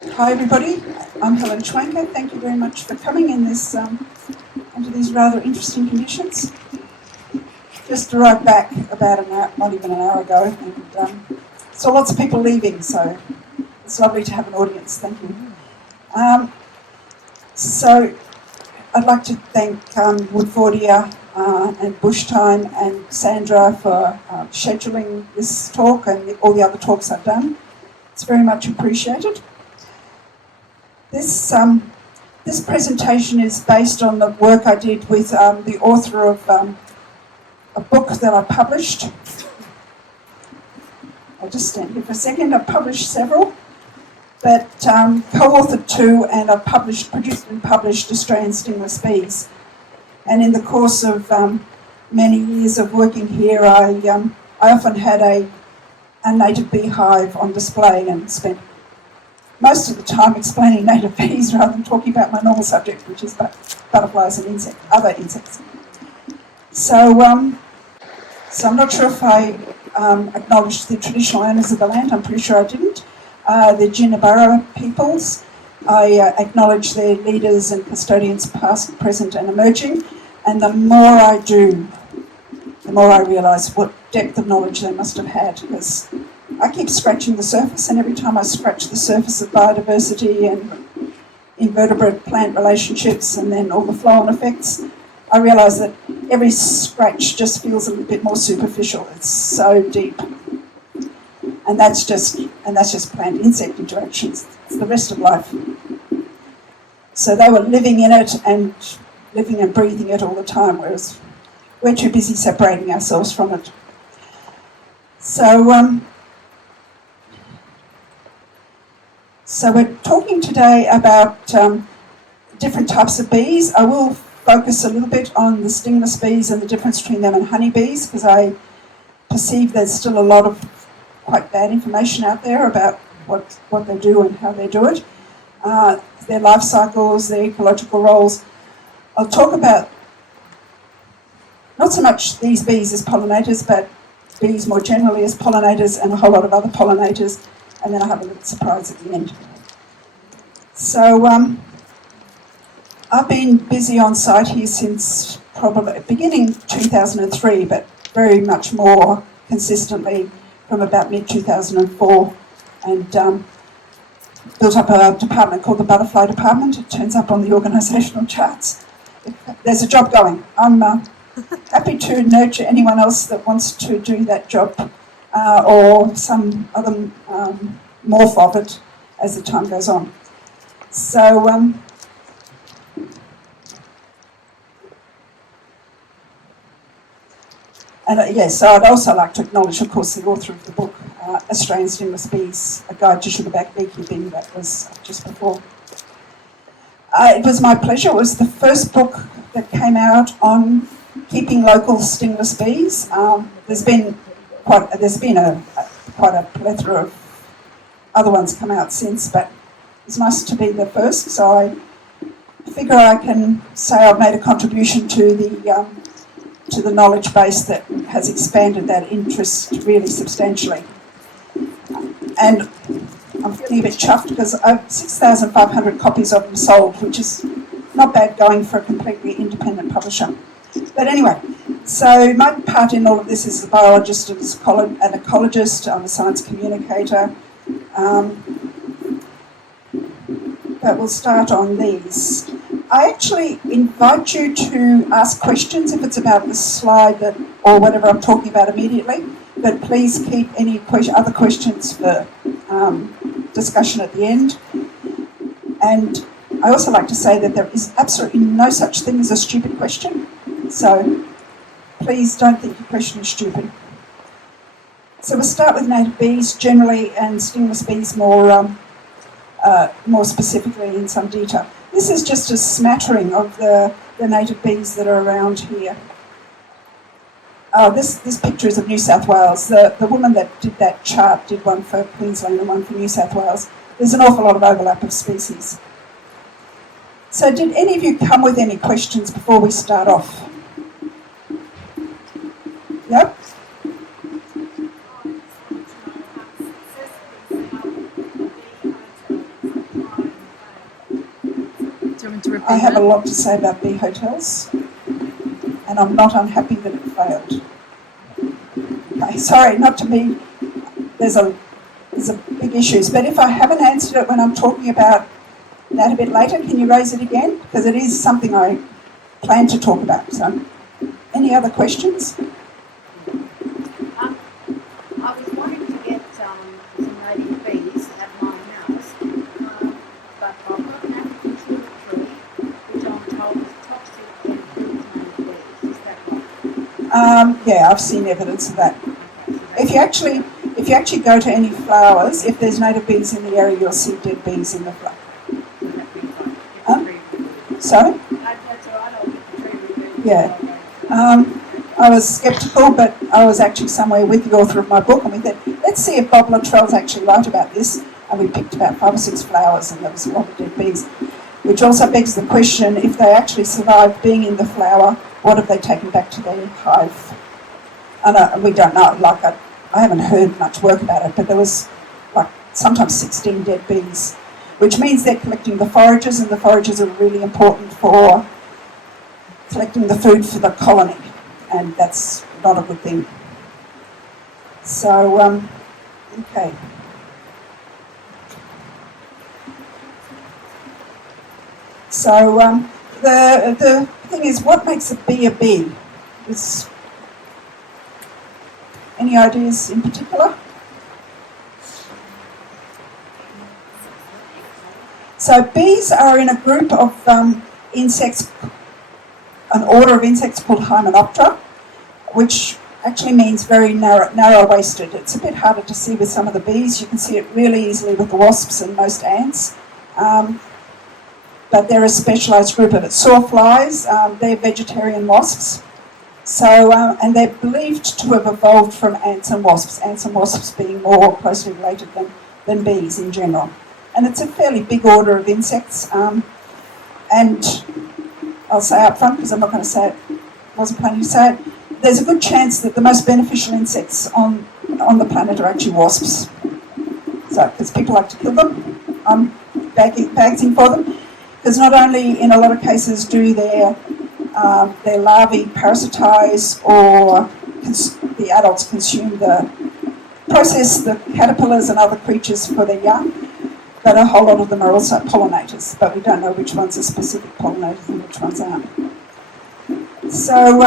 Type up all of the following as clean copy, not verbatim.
Hi everybody, I'm Helen Schwencke. Thank you very much for coming in this under these rather interesting conditions. Just arrived back about an hour, not even an hour ago, and saw lots of people leaving, so it's lovely to have an audience. Thank you. So I'd like to thank Woodfordia and Bushtime and Sandra for scheduling this talk and all the other talks I've done. It's very much appreciated. This presentation is based on the work I did with the author of a book that I published. I'll just stand here for a second. I've published several, but co-authored two, and I've produced and published Australian Stingless Bees. And in the course of many years of working here, I often had a native beehive on display and spent most of the time explaining native bees rather than talking about my normal subject, which is butterflies and other insects. So I'm not sure if I acknowledged the traditional owners of the land. I'm pretty sure I didn't. The Jinnabara peoples. I acknowledge their leaders and custodians past, present and emerging. And the more I do, the more I realise what depth of knowledge they must have had, because I keep scratching the surface, and every time I scratch the surface of biodiversity and invertebrate plant relationships and then all the flow-on effects, I realise that every scratch just feels a little bit more superficial. It's so deep. And that's just plant-insect interactions. It's the rest of life. So they were living in it and living and breathing it all the time, whereas we're too busy separating ourselves from it. So we're talking today about different types of bees. I will focus a little bit on the stingless bees and the difference between them and honeybees, because I perceive there's still a lot of quite bad information out there about what they do and how they do it, their life cycles, their ecological roles. I'll talk about not so much these bees as pollinators, but bees more generally as pollinators and a whole lot of other pollinators, and then I have a little surprise at the end. So I've been busy on site here since probably beginning 2003, but very much more consistently from about mid-2004, and built up a department called the Butterfly Department. It turns up on the organisational charts. There's a job going. I'm happy to nurture anyone else that wants to do that job or some other morph of it as the time goes on. So so I'd also like to acknowledge, of course, the author of the book, Australian Stingless Bees, A Guide to Sugarback Beekeeping, that was just before. It was my pleasure. It was the first book that came out on keeping local stingless bees. There's been quite a plethora of other ones come out since, but it's nice to be the first. So I figure I can say I've made a contribution to the knowledge base that has expanded that interest really substantially. And I'm feeling a bit chuffed because 6,500 copies of them sold, which is not bad going for a completely independent publisher. But anyway, so my part in all of this is a biologist, an ecologist, I'm a science communicator. But we'll start on these. I actually invite you to ask questions if it's about the slide or whatever I'm talking about immediately, but please keep any other questions for discussion at the end. And I also like to say that there is absolutely no such thing as a stupid question, so please don't think your question is stupid. So we'll start with native bees generally and stingless bees more specifically in some detail. This is just a smattering of the native bees that are around here. This picture is of New South Wales. The woman that did that chart did one for Queensland and one for New South Wales. There's an awful lot of overlap of species. So did any of you come with any questions before we start off? Yep? to repeat I have a that? lot to say about bee hotels, and I'm not unhappy that it failed. Okay, sorry, not to be. There's a big issues, but if I haven't answered it when I'm talking about that a bit later, can you raise it again? Because it is something I plan to talk about. So, any other questions? I was wanting to get some native bees at my house, but I've got an African tulip tree, which I'm told is toxic and kills native bees. Is that right? Yeah, I've seen evidence of that. Okay, If you actually go to any flowers, if there's native bees in the area, you'll see dead bees in the flower. so that means I get Huh? the tree removed. Sorry? That's all right, I'll get the tree removed. Yeah. I was sceptical, but I was actually somewhere with the author of my book, and we said, let's see if Bob Luttrell's actually right about this. And we picked about 5 or 6 flowers, and there was a lot of dead bees, which also begs the question, if they actually survived being in the flower, what have they taken back to their hive? And we don't know. Like, I haven't heard much work about it, but there was like sometimes 16 dead bees, which means they're collecting the forages, and the forages are really important for collecting the food for the colony, and that's not a good thing. So, okay. So the thing is, what makes a bee? Is any ideas in particular? So bees are in a group of insects, an order of insects called Hymenoptera, which actually means very narrow-waisted. It's a bit harder to see with some of the bees. You can see it really easily with the wasps and most ants. But they're a specialised group of it. Sawflies, they're vegetarian wasps. So, and they're believed to have evolved from ants and wasps being more closely related than bees in general. And it's a fairly big order of insects. And I'll say up front, because I'm not going to say it, wasn't planning to say it, there's a good chance that the most beneficial insects on the planet are actually wasps. So, because people like to kill them, I'm bagging for them. Because not only in a lot of cases do their larvae parasitise, or the adults process the caterpillars and other creatures for their young, but a whole lot of them are also pollinators, but we don't know which ones are specific pollinators and which ones aren't. So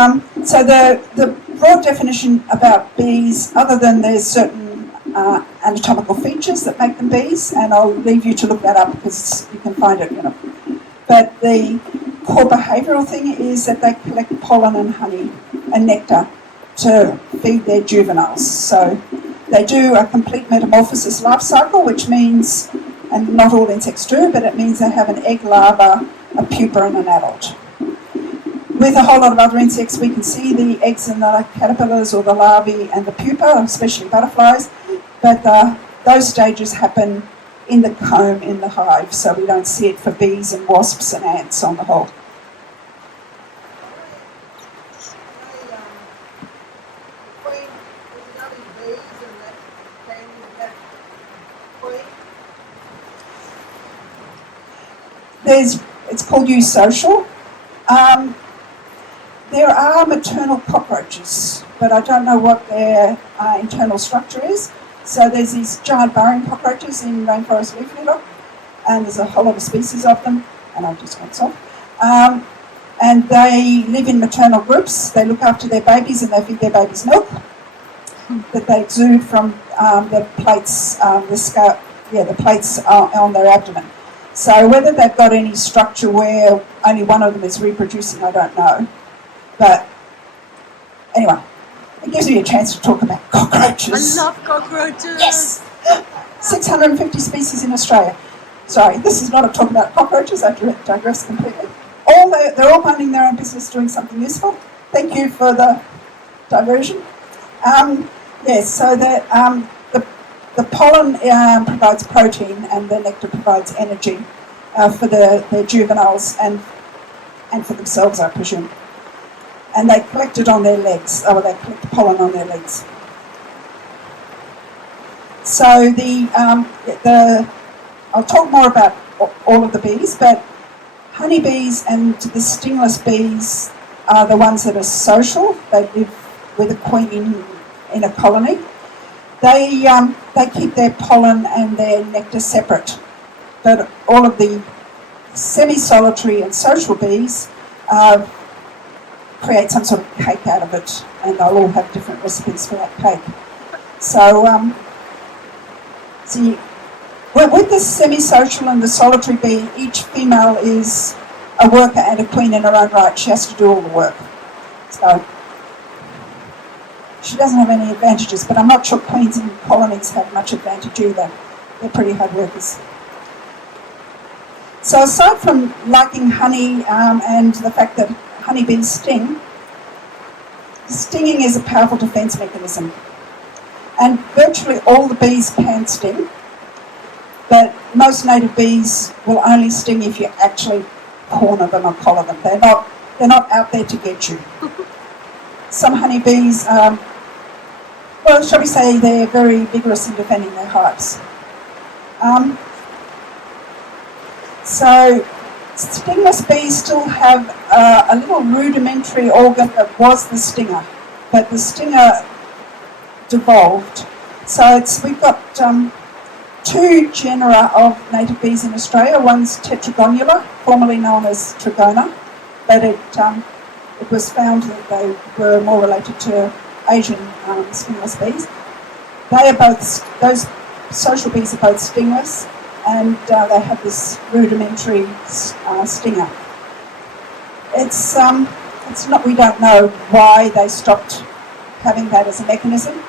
the broad definition about bees, other than there's certain anatomical features that make them bees, and I'll leave you to look that up because you can find it, But the core behavioural thing is that they collect pollen and honey and nectar to feed their juveniles. So they do a complete metamorphosis life cycle, which means, and not all insects do, but it means they have an egg, larva, a pupa and an adult. With a whole lot of other insects, we can see the eggs and the caterpillars or the larvae and the pupa, especially butterflies, but those stages happen in the comb in the hive, so we don't see it for bees and wasps and ants on the whole. It's called eusocial. There are maternal cockroaches, but I don't know what their internal structure is. So there's these giant burrowing cockroaches in rainforest leaf litter, and there's a whole lot of species of them, and I've just got some. And they live in maternal groups. They look after their babies and they feed their babies milk that they exude from the plates, the plates on their abdomen. So whether they've got any structure where only one of them is reproducing, I don't know. But anyway, it gives me a chance to talk about cockroaches. I love cockroaches. Yes! 650 species in Australia. Sorry, this is not a talk about cockroaches. I digress completely. They're all minding their own business, doing something useful. Thank you for the diversion. Yes, so the pollen provides protein, and the nectar provides energy for their juveniles and for themselves, I presume. And they collect it on their legs, or they collect the pollen on their legs. So I'll talk more about all of the bees, but Honeybees and the stingless bees are the ones that are social. They live with a queen in a colony. They keep their pollen and their nectar separate, but all of the semi-solitary and social bees create some sort of cake out of it, and they'll all have different recipes for that cake. So, see, with the semi-social and the solitary bee, each female is a worker and a queen in her own right. She has to do all the work. So, she doesn't have any advantages, but I'm not sure queens in colonies have much advantage either. They're pretty hard workers. So aside from liking honey and the fact that honeybees sting, stinging is a powerful defence mechanism. And virtually all the bees can sting, but most native bees will only sting if you actually corner them or collar them. They're not out there to get you. Some honeybees, well, shall we say, they're very vigorous in defending their hives. So stingless bees still have a little rudimentary organ that was the stinger, but the stinger devolved. So we've got two genera of native bees in Australia. One's Tetragonula, formerly known as Trigona, but it was found that they were more related to Asian stingless bees. Those social bees are both stingless, and they have this rudimentary stinger. It's not. We don't know why they stopped having that as a mechanism.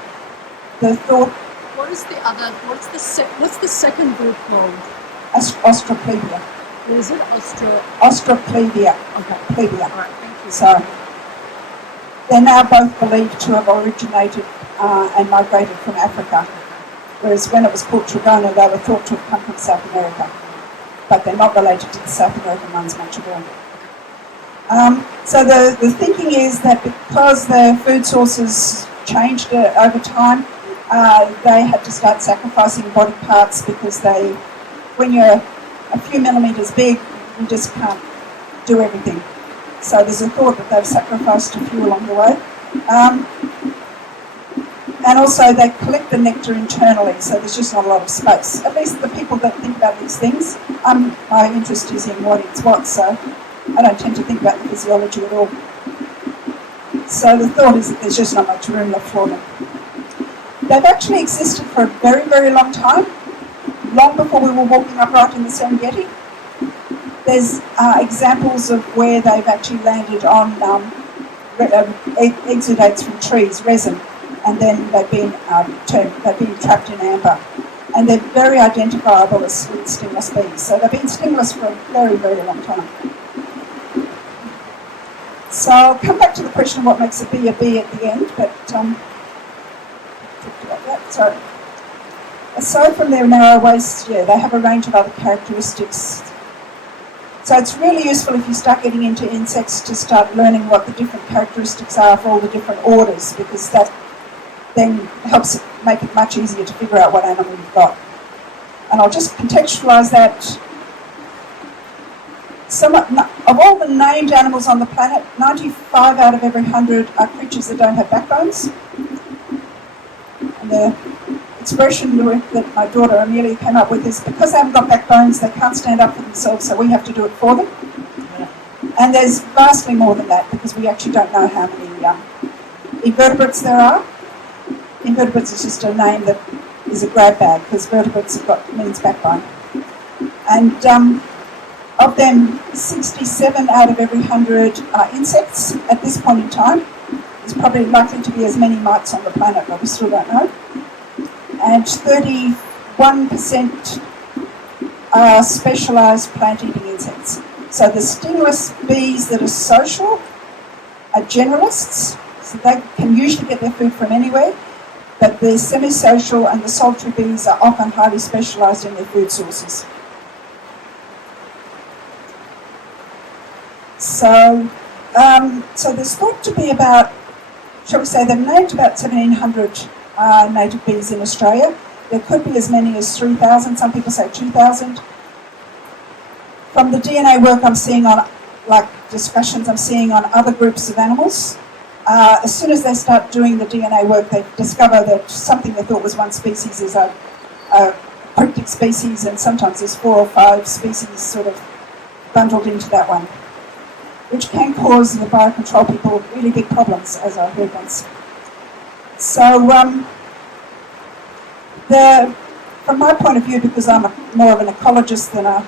The thought. What's the second group called? Austroclevia. What is it? Austroclevia. Okay. Clevia. All right. Thank you. So they're now both believed to have originated and migrated from Africa, whereas when it was called Trigona, they were thought to have come from South America, but they're not related to the South American ones much at all. So the thinking is that because the food sources changed over time, they had to start sacrificing body parts because when you're a few millimetres big, you just can't do everything. So there's a thought that they've sacrificed a few along the way. And also they collect the nectar internally, so there's just not a lot of space. At least the people that think about these things, my interest is in what is what, so I don't tend to think about the physiology at all. So the thought is that there's just not much room left for them. They've actually existed for a very, very long time, long before we were walking upright in the Serengeti. There's examples of where they've actually landed on exudates from trees, resin, and then they've been trapped in amber. And they're very identifiable as stingless bees. So they've been stingless for a very, very long time. So I'll come back to the question of what makes a bee at the end, but talked about that. So aside from their narrow waists, they have a range of other characteristics. So it's really useful if you start getting into insects to start learning what the different characteristics are for all the different orders, because that then helps make it much easier to figure out what animal you've got. And I'll just contextualise that. Of all the named animals on the planet, 95 out of every 100 are creatures that don't have backbones. And the expression that my daughter Amelia came up with is because they haven't got backbones, they can't stand up for themselves, so we have to do it for them. Yeah. And there's vastly more than that, because we actually don't know how many invertebrates there are. Invertebrates is just a name that is a grab bag, because vertebrates means backbone. And of them, 67 out of every 100 are insects at this point in time. There's probably likely to be as many mites on the planet, but we still don't know. And 31% are specialised plant-eating insects. So the stingless bees that are social are generalists, so they can usually get their food from anywhere, but the semi-social and the solitary bees are often highly specialised in their food sources. So there's thought to be about, shall we say, they've named about 1,700 native bees in Australia. There could be as many as 3,000, some people say 2,000. From the DNA work I'm seeing on, like discussions I'm seeing on other groups of animals, as soon as they start doing the DNA work, they discover that something they thought was one species is a cryptic species, and sometimes there's 4 or 5 species sort of bundled into that one, which can cause the biocontrol people really big problems, as I heard once. So, from my point of view, because I'm more of an ecologist than I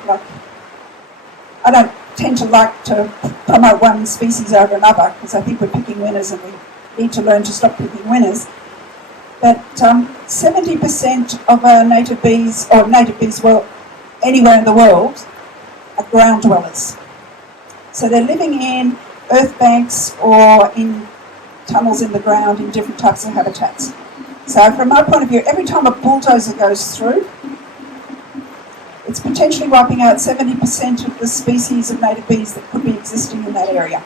don't tend to like to promote one species over another, because I think we're picking winners and we need to learn to stop picking winners. But 70% of native bees, well, anywhere in the world, are ground dwellers. So they're living in earth banks or in tunnels in the ground in different types of habitats. So from my point of view, every time a bulldozer goes through, it's potentially wiping out 70% of the species of native bees that could be existing in that area.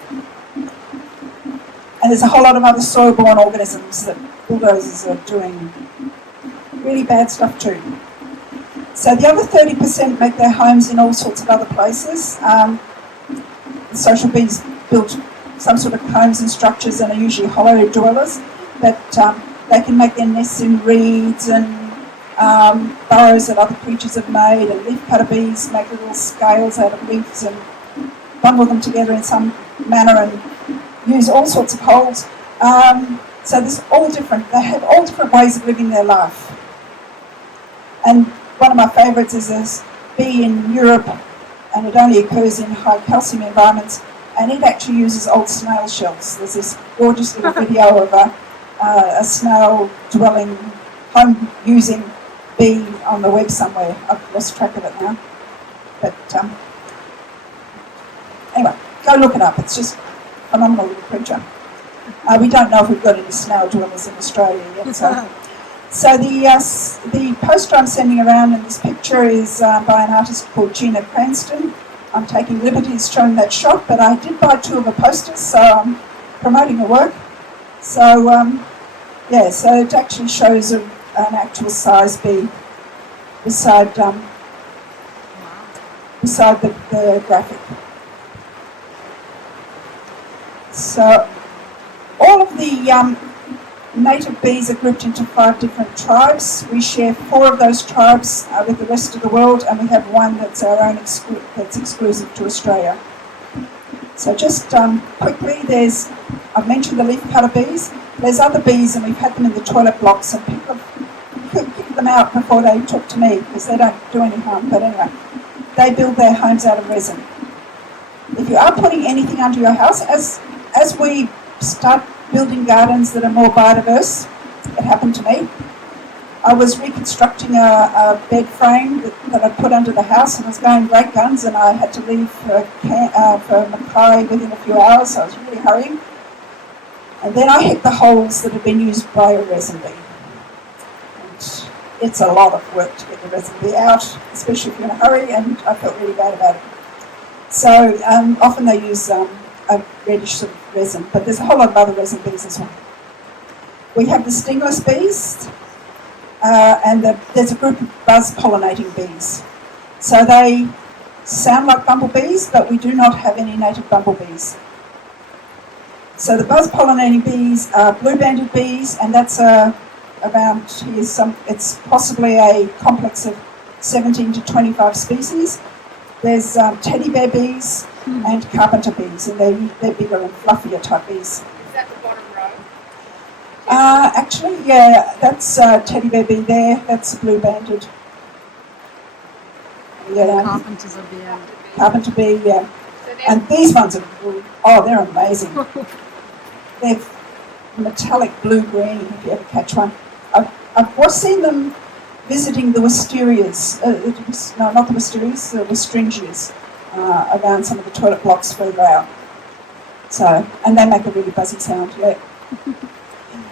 And there's a whole lot of other soil-borne organisms that bulldozers are doing really bad stuff too. So the other 30% make their homes in all sorts of other places. The social bees build some sort of combs and structures and are usually hollow dwellers, but they can make their nests in reeds and burrows that other creatures have made, and leafcutter bees make little scales out of leaves and bundle them together in some manner and use all sorts of holes. So there's they have all different ways of living their life. And one of my favourites is this bee in Europe, and it only occurs in high calcium environments, and it actually uses old snail shells. There's this gorgeous little video of a snail dwelling, home using bee on the web somewhere. I've lost track of it now. But anyway, go look it up. It's just a phenomenal little creature. We don't know if we've got any snail dwellers in Australia yet. So the poster I'm sending around in this picture is by an artist called Gina Cranston. I'm taking liberties showing that shot, but I did buy 2 of her posters, so I'm promoting her work. So so it actually shows an actual size bee beside the graphic. So all of the native bees are grouped into 5 different tribes. We share 4 of those tribes with the rest of the world, and we have one that's our own that's exclusive to Australia. So just quickly, I've mentioned the leafcutter bees. There's other bees, and we've had them in the toilet blocks, and people have kicked them out before they talk to me because they don't do any harm. But anyway, they build their homes out of resin. If you are putting anything under your house, as we start building gardens that are more biodiverse, it happened to me. I was reconstructing a bed frame that I put under the house, and it was going great guns, and I had to leave for Mackay within a few hours, so I was really hurrying. And then I hit the holes that had been used by a resin bee. And it's a lot of work to get the resin bee out, especially if you're in a hurry, and I felt really bad about it. So often they use a reddish sort of resin, but there's a whole lot of other resin bees as well. We have the stingless bees, and there's a group of buzz pollinating bees. So they sound like bumblebees, but we do not have any native bumblebees. So the buzz pollinating bees are blue-banded bees, and that's it's possibly a complex of 17 to 25 species. There's teddy bear bees and carpenter bees, and they're bigger and fluffier type bees. Is that the bottom row? Actually, yeah, that's teddy bear bee there. That's blue-banded. Yeah. Carpenters are the Carpenter bee, yeah. So And these ones are, they're amazing. They're metallic blue-green, if you ever catch one. I've seen them visiting the wisterias, no, not the wisterias, the wistringias, around some of the toilet blocks further out. So, and they make a really buzzy sound, yeah.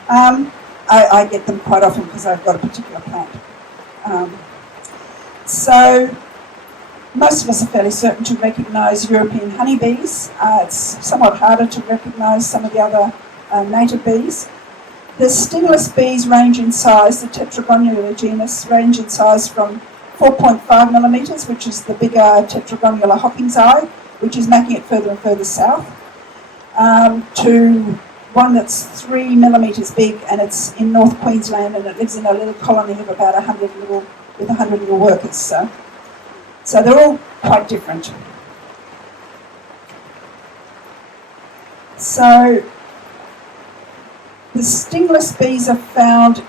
I get them quite often because I've got a particular plant. So, most of us are fairly certain to recognise European honeybees. It's somewhat harder to recognise some of the other native bees. The stingless bees range in size, the Tetragonula genus range in size from 4.5 millimetres, which is the bigger tetragonula hopping's eye, which is making it further and further south, to one that's 3 millimetres big, and it's in North Queensland, and it lives in a little colony of about 100 little workers. So they're all quite different. So the stingless bees are found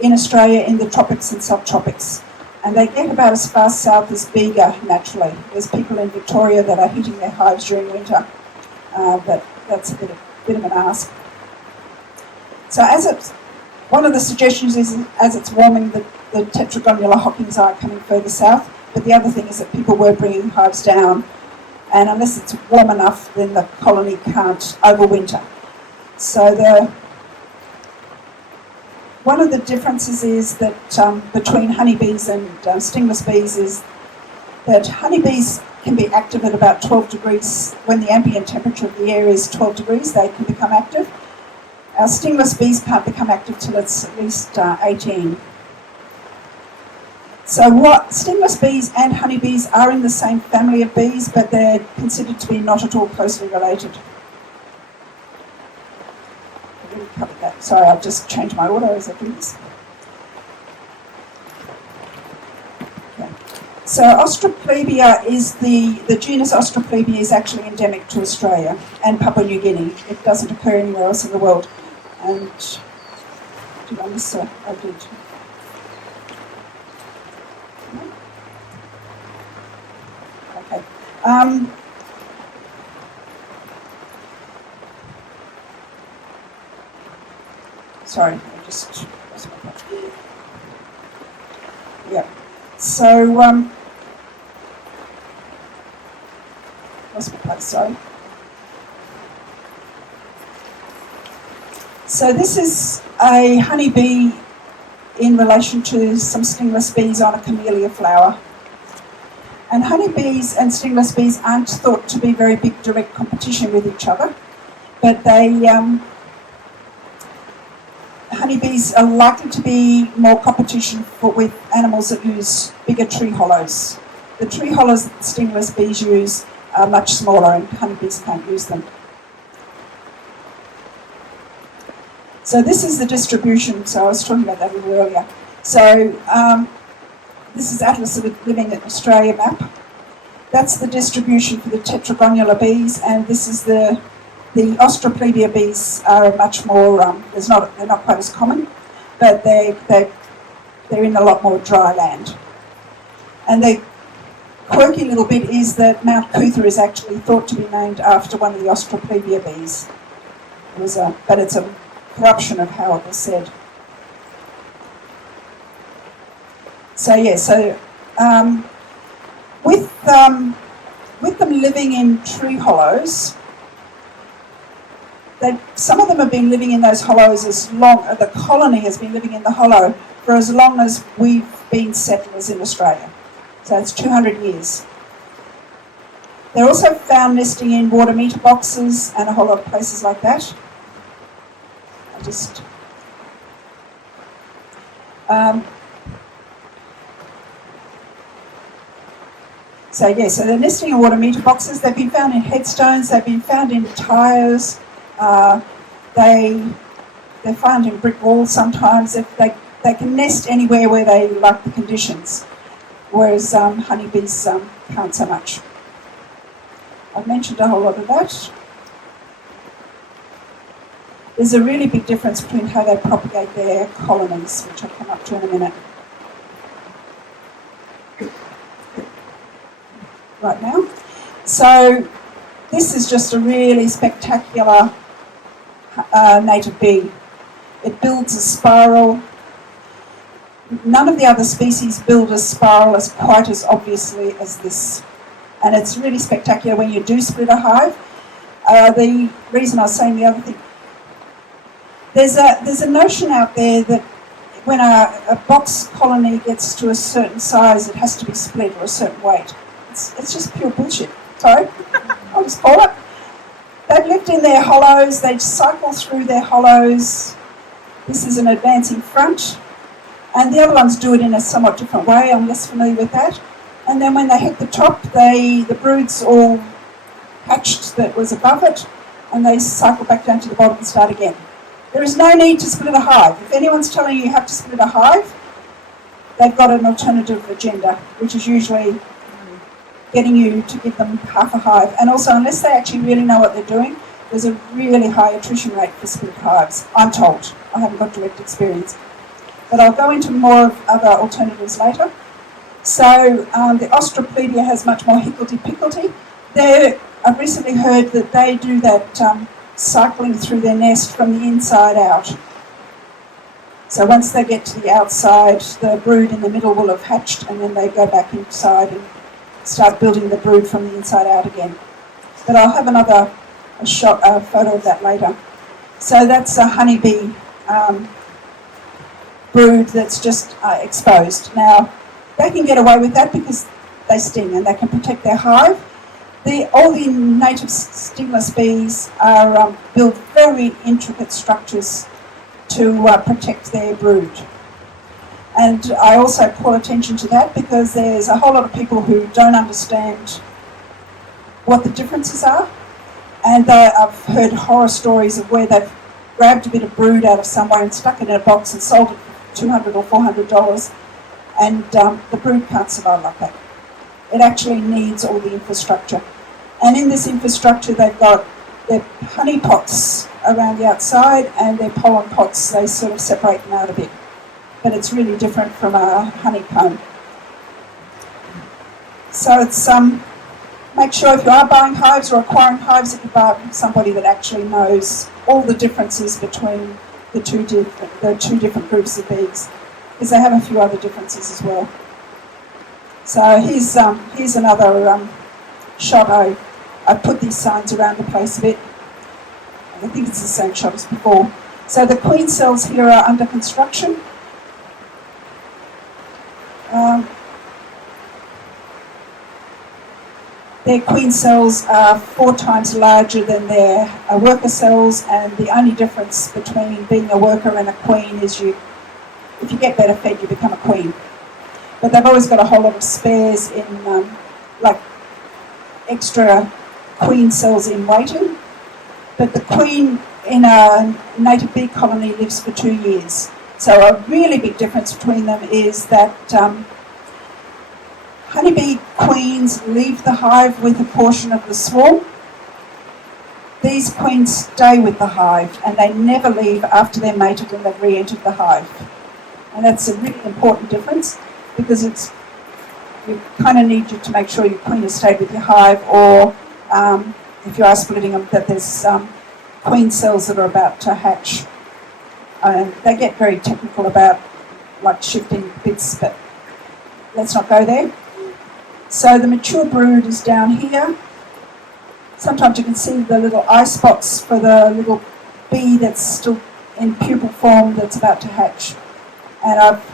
in Australia in the tropics and subtropics, and they get about as far south as Bega naturally. There's people in Victoria that are hitting their hives during winter, but that's a bit of an ask. So one of the suggestions is, as it's warming, the tetragonula hoppings are coming further south, but the other thing is that people were bringing hives down, and unless it's warm enough, then the colony can't overwinter. So one of the differences is that between honeybees and stingless bees is that honeybees can be active at about 12 degrees. When the ambient temperature of the air is 12 degrees, they can become active. Our stingless bees can't become active till it's at least 18. So stingless bees and honeybees are in the same family of bees, but they're considered to be not at all closely related. I didn't cover that. Sorry, I'll just change my order as I do this. Okay. So Austroplebia is the genus Austroplebia is actually endemic to Australia and Papua New Guinea. It doesn't occur anywhere else in the world. And did I miss I did. Okay. Sorry, I just lost my place. Yeah. So lost my place, sorry. So this is a honeybee in relation to some stingless bees on a camellia flower. And honeybees and stingless bees aren't thought to be very big direct competition with each other, but honeybees are likely to be more competition with animals that use bigger tree hollows. The tree hollows that the stingless bees use are much smaller, and honeybees can't use them. So this is the distribution. So I was talking about that a little earlier. So this is Atlas of Living in Australia map. That's the distribution for the tetragonula bees, and this is the Austroplebia bees are much more. They're not quite as common, but they're in a lot more dry land. And the quirky little bit is that Mount Cootha is actually thought to be named after one of the Austroplebia bees. But it's a corruption of how it was said. So with them living in tree hollows, some of them have been living in those hollows the colony has been living in the hollow for as long as we've been settlers in Australia. So it's 200 years. They're also found nesting in water meter boxes and a whole lot of places like that. So they're nesting in water meter boxes. They've been found in headstones. They've been found in tyres. They're found in brick walls sometimes. They can nest anywhere where they like the conditions, whereas honeybees can't so much. I've mentioned a whole lot of that. There's a really big difference between how they propagate their colonies, which I'll come up to in a minute. Right now. So this is just a really spectacular native bee. It builds a spiral. None of the other species build a spiral as quite as obviously as this. And it's really spectacular when you do split a hive. The reason I was saying the other thing, there's a notion out there that when a box colony gets to a certain size, it has to be split or a certain weight. It's just pure bullshit. Sorry, I'll just call it. They've lived in their hollows. They cycle through their hollows. This is an advancing front. And the other ones do it in a somewhat different way. I'm less familiar with that. And then when they hit the top, the broods all hatched that was above it, and they cycle back down to the bottom and start again. There is no need to split a hive. If anyone's telling you have to split a hive, they've got an alternative agenda, which is usually getting you to give them half a hive. And also, unless they actually really know what they're doing, there's a really high attrition rate for split hives, I'm told. I haven't got direct experience. But I'll go into more of other alternatives later. So the Ostropledia has much more higgledy-piggledy. I've recently heard that they do that cycling through their nest from the inside out. So once they get to the outside, the brood in the middle will have hatched, and then they go back inside and start building the brood from the inside out again. But I'll have a photo of that later. So that's a honeybee brood that's just exposed. Now, they can get away with that because they sting and they can protect their hive. All the native stingless bees build very intricate structures to protect their brood. And I also call attention to that because there's a whole lot of people who don't understand what the differences are. And I've heard horror stories of where they've grabbed a bit of brood out of somewhere and stuck it in a box and sold it for $200 or $400, and the brood can't survive like that. It actually needs all the infrastructure. And in this infrastructure, they've got their honey pots around the outside and their pollen pots. They sort of separate them out a bit. But it's really different from a honeycomb. So it's make sure if you are buying hives or acquiring hives that you buy from somebody that actually knows all the differences between the two different groups of bees, because they have a few other differences as well. So here's another shot. I put these signs around the place a bit. I think it's the same shot as before. So the queen cells here are under construction. Their queen cells are 4 times larger than their worker cells, and the only difference between being a worker and a queen is if you get better fed, you become a queen. But they've always got a whole lot of spares in, like extra queen cells in waiting. But the queen in a native bee colony lives for 2 years. So a really big difference between them is that honeybee queens leave the hive with a portion of the swarm. These queens stay with the hive and they never leave after they're mated and they've re-entered the hive. And that's a really important difference because you kind of need you to make sure your queen has stayed with your hive, or if you are splitting them, that there's queen cells that are about to hatch. They get very technical about like shifting bits, but let's not go there. So the mature brood is down here. Sometimes you can see the little eye spots for the little bee that's still in pupal form that's about to hatch. And I've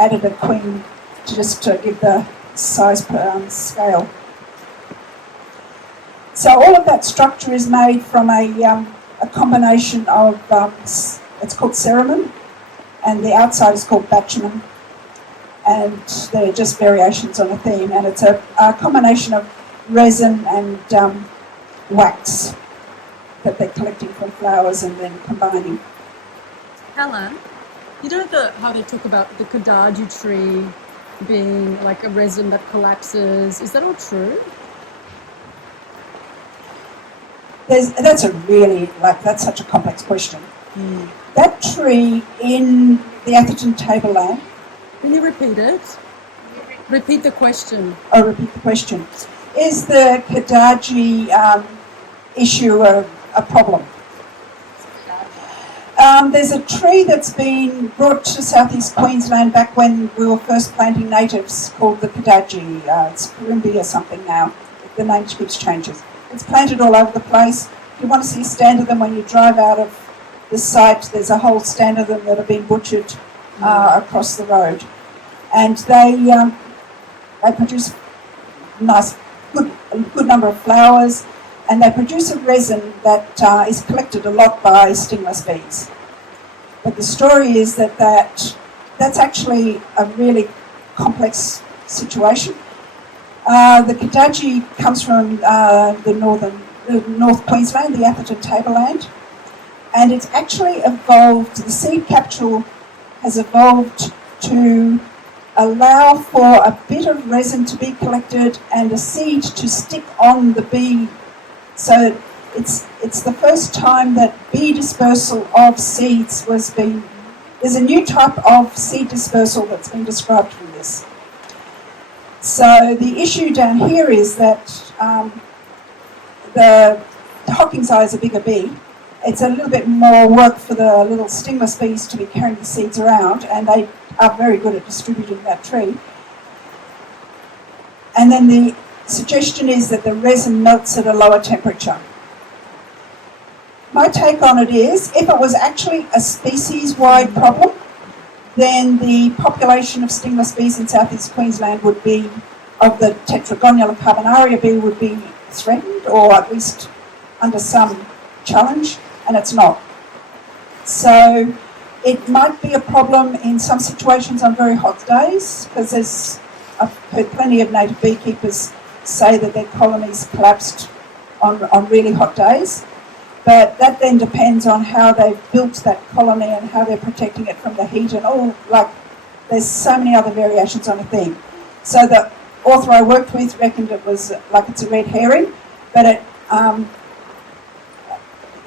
added a queen to give the size per scale. So all of that structure is made from a combination of, it's called ceramon, and the outside is called batumen. And they're just variations on a theme, and it's a combination of resin and wax that they're collecting from flowers and then combining. Helen, you know how they talk about the Kadaji tree being like a resin that collapses? Is that all true? That's that's such a complex question. That tree in the Atherton tableland. Can you repeat it? Repeat the question. I'll repeat the question. Is the Kadaji issue a problem? There's a tree that's been brought to southeast Queensland back when we were first planting natives called the Kadaji. It's Karimbi or something now. The name keeps changing. It's planted all over the place. If you want to see a stand of them when you drive out of the site, there's a whole stand of them that have been butchered across the road. And they produce a good number of flowers, and they produce a resin that is collected a lot by stingless bees. But the story is that that's actually a really complex situation. The Kadaji comes from the North Queensland, the Atherton Tableland, and it's actually evolved, the seed capsule has evolved to allow for a bit of resin to be collected and a seed to stick on the bee. So it's the first time that bee dispersal of seeds was being, there's a new type of seed dispersal that's been described from this. So the issue down here is that the Hocking's eye is a bigger bee. It's a little bit more work for the little stingless bees to be carrying the seeds around, and they are very good at distributing that tree. And then the suggestion is that the resin melts at a lower temperature. My take on it is, if it was actually a species-wide problem, then the population of stingless bees in southeast Queensland would be, of the Tetragonula carbonaria bee, would be threatened, or at least under some challenge, and it's not. So it might be a problem in some situations on very hot days, because I've heard plenty of native beekeepers say that their colonies collapsed on really hot days. But that then depends on how they've built that colony and how they're protecting it from the heat and all, like, there's so many other variations on a theme. So the author I worked with reckoned it was like it's a red herring, but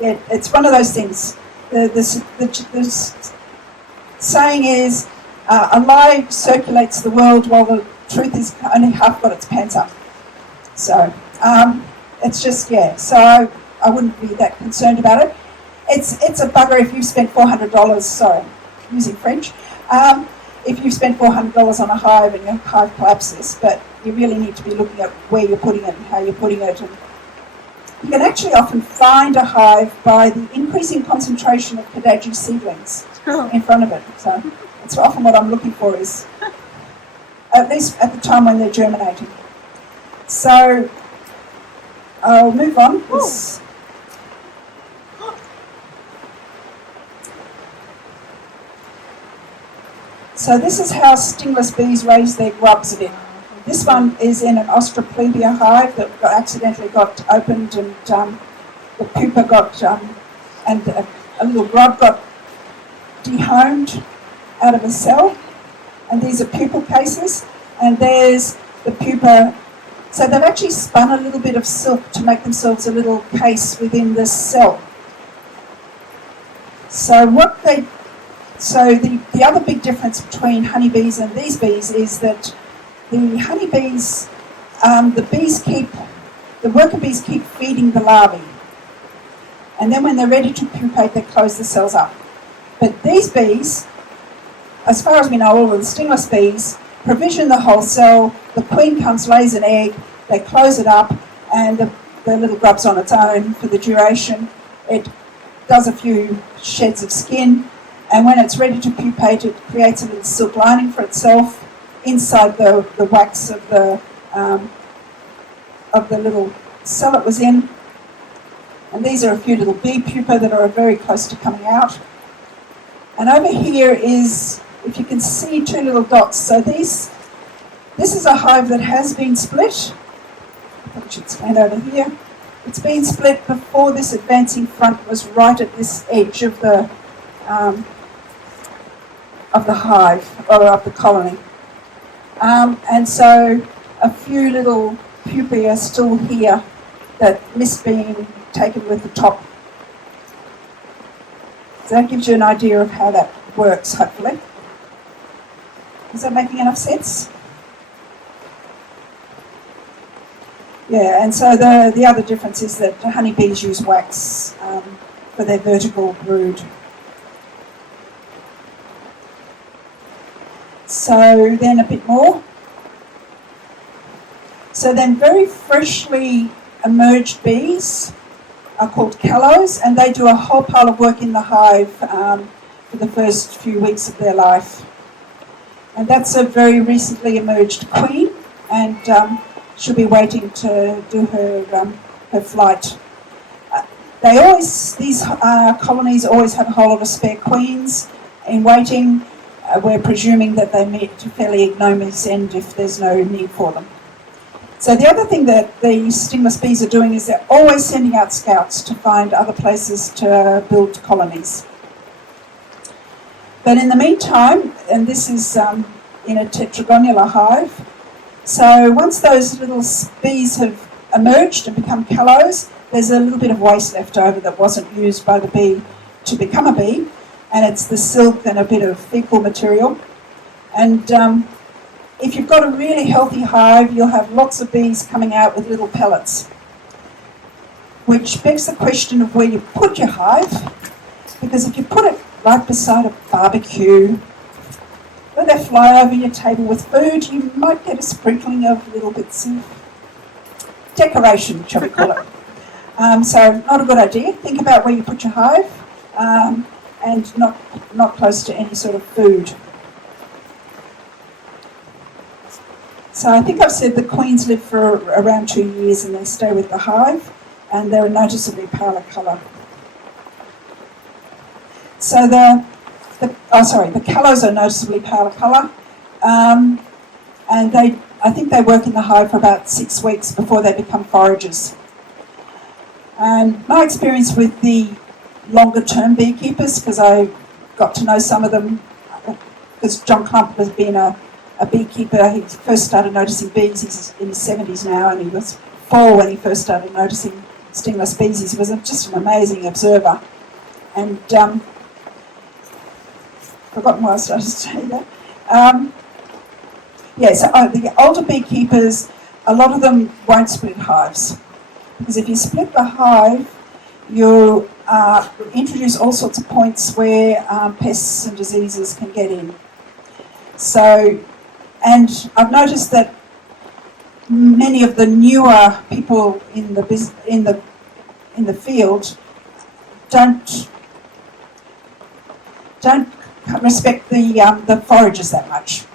it's one of those things. The saying is, a lie circulates the world while the truth is only half got its pants up. So it's just, yeah, so I wouldn't be that concerned about it. It's a bugger if you've spent $400, sorry, using French, if you've spent $400 on a hive and your hive collapses, but you really need to be looking at where you're putting it and how you're putting it. And you can actually often find a hive by the increasing concentration of Kadaji seedlings in front of it. So it's often what I'm looking for, is at least at the time when they're germinating. So I'll move on. So this is how stingless bees raise their grubs again. This one is in an Ostroplebia hive that accidentally got opened, and the pupa got, and a little grub got dehomed out of a cell. And these are pupal cases, and there's the pupa. So they've actually spun a little bit of silk to make themselves a little case within this cell. So the other big difference between honeybees and these bees is that the honeybees, the worker bees keep feeding the larvae. And then when they're ready to pupate, they close the cells up. But these bees, as far as we know, all of the stingless bees, provision the whole cell, the queen comes, lays an egg, they close it up, and the little grub's on its own for the duration. It does a few sheds of skin, and when it's ready to pupate, it creates a little silk lining for itself inside the wax of the little cell it was in. And these are a few little bee pupae that are very close to coming out. And over here is, if you can see, two little dots. So this is a hive that has been split. I should stand over here. It's been split before this advancing front was right at this edge of the hive, or of the colony. And so a few little pupae are still here that miss being taken with the top. So that gives you an idea of how that works, hopefully. Is that making enough sense? Yeah, and so the other difference is that honeybees use wax for their vertical brood. So then a bit more. So then very freshly emerged bees are called callows, and they do a whole pile of work in the hive for the first few weeks of their life. And that's a very recently emerged queen, and she'll be waiting to do her flight. These colonies always have a whole lot of spare queens in waiting. we're presuming that they meet a fairly ignominious end if there's no need for them. So the other thing that the stingless bees are doing is they're always sending out scouts to find other places to build colonies. But in the meantime, and this is in a tetragonula hive, so once those little bees have emerged and become callows, there's a little bit of waste left over that wasn't used by the bee to become a bee, and it's the silk and a bit of fecal material. And if you've got a really healthy hive, you'll have lots of bees coming out with little pellets, which begs the question of where you put your hive, because if you put it right beside a barbecue, when they fly over your table with food, you might get a sprinkling of little bits of decoration, shall we call it. So not a good idea. Think about where you put your hive, and not close to any sort of food. So I think I've said the queens live for around 2 years and they stay with the hive, and they're a noticeably paler colour. So the callows are noticeably paler colour, and I think they work in the hive for about 6 weeks before they become foragers. And my experience with the longer-term beekeepers, because I got to know some of them, because John Clump has been a beekeeper. He first started noticing bees. He's in his 70s now, and he was 4 when he first started noticing stingless species. He was just an amazing observer. And forgotten why I started to say that. The older beekeepers, a lot of them won't split hives, because if you split the hive, you introduce all sorts of points where pests and diseases can get in. So, and I've noticed that many of the newer people in the field don't respect the foragers that much.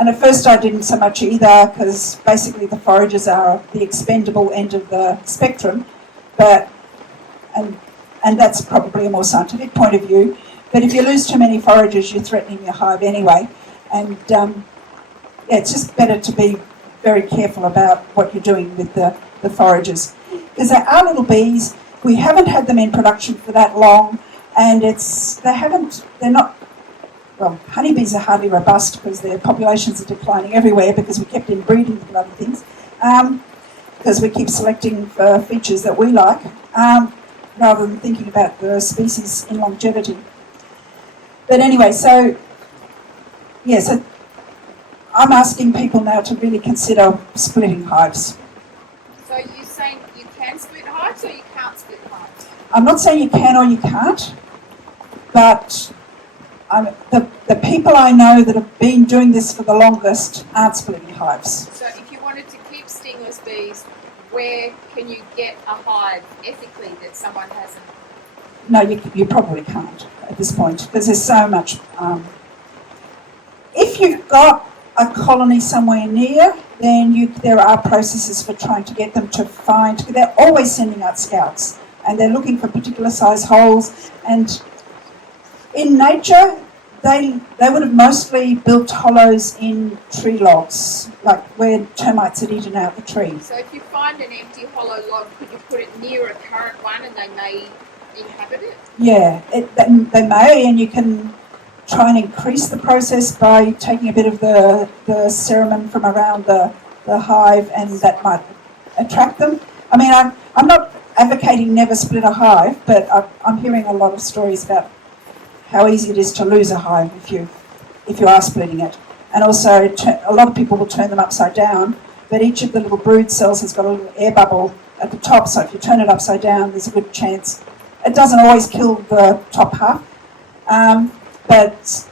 And at first I didn't so much either, because basically the foragers are the expendable end of the spectrum, and that's probably a more scientific point of view. But if you lose too many foragers, you're threatening your hive anyway. And it's just better to be very careful about what you're doing with the foragers. Because they are little bees. We haven't had them in production for that long, and honeybees are hardly robust because their populations are declining everywhere because we kept inbreeding the bloody things, because we keep selecting for features that we like, rather than thinking about the species in longevity. But anyway, so I'm asking people now to really consider splitting hives. So you're saying you can split hives or you can't split hives? I'm not saying you can or you can't, but the people I know that have been doing this for the longest aren't splitting hives. So if you wanted to keep stingless bees, where can you get a hive ethically that someone hasn't? No, you probably can't at this point, because there's so much. If you've got a colony somewhere near, then there are processes for trying to get them to find. They're always sending out scouts, and they're looking for particular size holes. And in nature, they would have mostly built hollows in tree logs, like where termites had eaten out the tree. So if you find an empty hollow log, could you put it near a current one and they may inhabit it? Yeah, they may, and you can try and increase the process by taking a bit of the cerumen from around the hive, and that might attract them. I mean, I'm not advocating never split a hive, but I'm hearing a lot of stories about how easy it is to lose a hive if you are splitting it. And also, a lot of people will turn them upside down, but each of the little brood cells has got a little air bubble at the top, so if you turn it upside down, there's a good chance. It doesn't always kill the top half, but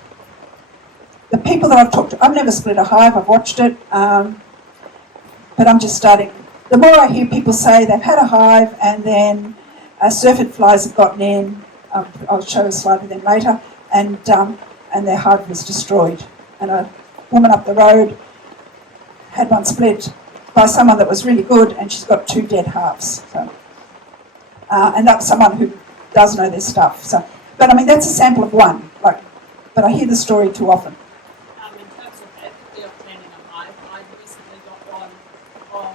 the people that I've talked to, I've never split a hive, I've watched it, but I'm just starting. The more I hear people say they've had a hive and then syrphid flies have gotten in, I'll show a slide of them later, and their hive was destroyed. And a woman up the road had one split by someone that was really good, and she's got 2 dead halves. So, and that's someone who does know their stuff. So, but I mean, that's a sample of one. Like, but I hear the story too often. In terms of ethically obtaining a hive, I recently got one of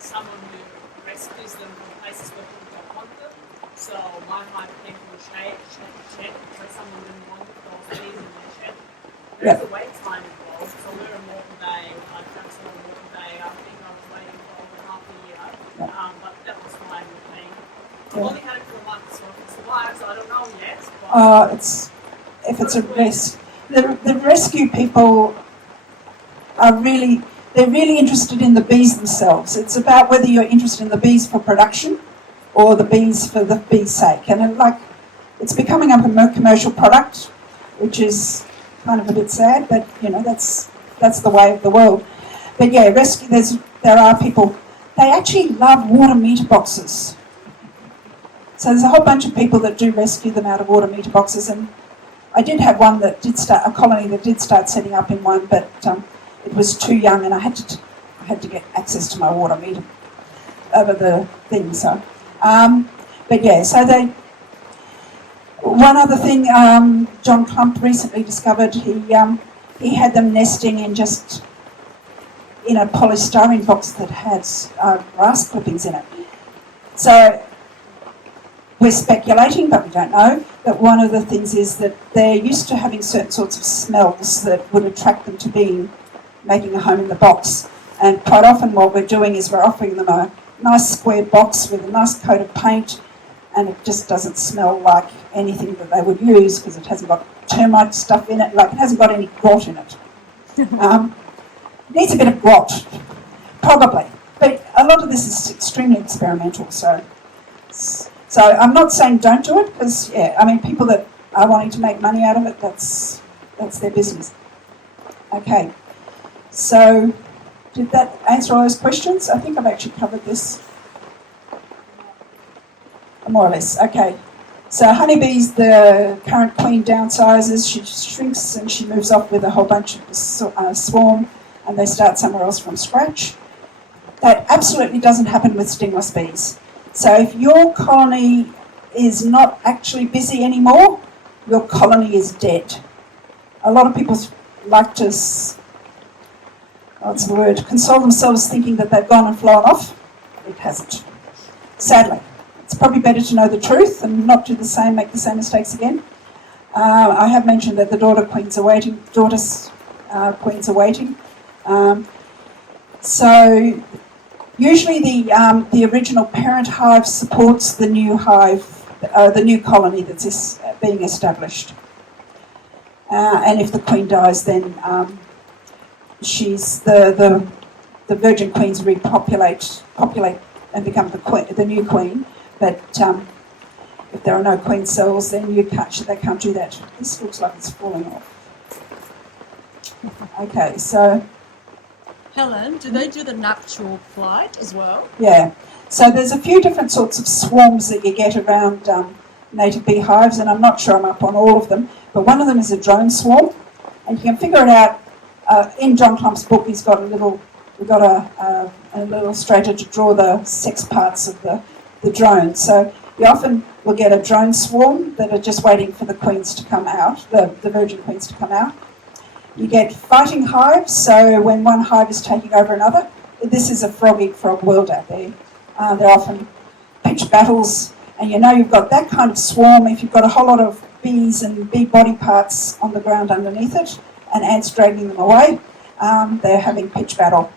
someone who rescues them from places where people don't want them. So my hive came from a shed where someone didn't want those bees in their shed. There's a wait time involved, so we're in Moreton Bay, I transferred to Moreton Bay. I think I was waiting for over half a year, but that was fine with me. I've only had it for a month, so if it survives, I don't know yet. If it's a risk. The rescue people are they're really interested in the bees themselves. It's about whether you're interested in the bees for production or the bees for the bees' sake. And it's becoming a commercial product, which is kind of a bit sad, but that's the way of the world. But yeah, there are people, they actually love water meter boxes. So there's a whole bunch of people that do rescue them out of water meter boxes, and I did have one that a colony that did start setting up in one, but it was too young, and I had to get access to my water meter over the thing. So, but yeah, so one other thing, John Clump recently discovered, he had them nesting in a polystyrene box that had grass clippings in it. So we're speculating, but we don't know, that one of the things is that they're used to having certain sorts of smells that would attract them to making a home in the box. And quite often what we're doing is we're offering them a nice square box with a nice coat of paint, and it just doesn't smell like anything that they would use because it hasn't got termite stuff in it, it hasn't got any grot in it. It needs a bit of grot, probably. But a lot of this is extremely experimental, so I'm not saying don't do it, because, people that are wanting to make money out of it, that's their business. Okay, so did that answer all those questions? I think I've actually covered this. More or less, okay. So honeybees, the current queen downsizes, she shrinks and she moves off with a whole bunch of the swarm, and they start somewhere else from scratch. That absolutely doesn't happen with stingless bees. So if your colony is not actually busy anymore, your colony is dead. A lot of people like to, console themselves thinking that they've gone and flown off. It hasn't. Sadly. It's probably better to know the truth and not make the same mistakes again. I have mentioned that the daughters queens are waiting. So usually the original parent hive supports the new hive, the new colony that's being established. And if the queen dies, then the virgin queens repopulate and become the new queen. But if there are no queen cells, then they can't do that. This looks like it's falling off. Okay, so Helen, do they do the nuptial flight as well? yeah. So there's a few different sorts of swarms that you get around native beehives, and I'm not sure I'm up on all of them, but one of them is a drone swarm, and you can figure it out. In John Clump's book, we've got an illustrator to draw the sex parts of the drone. So you often will get a drone swarm that are just waiting for the queens to come out, the virgin queens to come out. You get fighting hives, so when one hive is taking over another, this is a frog world out there. They're often pitched battles, and you've got that kind of swarm if you've got a whole lot of bees and bee body parts on the ground underneath it and ants dragging them away. They're having pitch battle.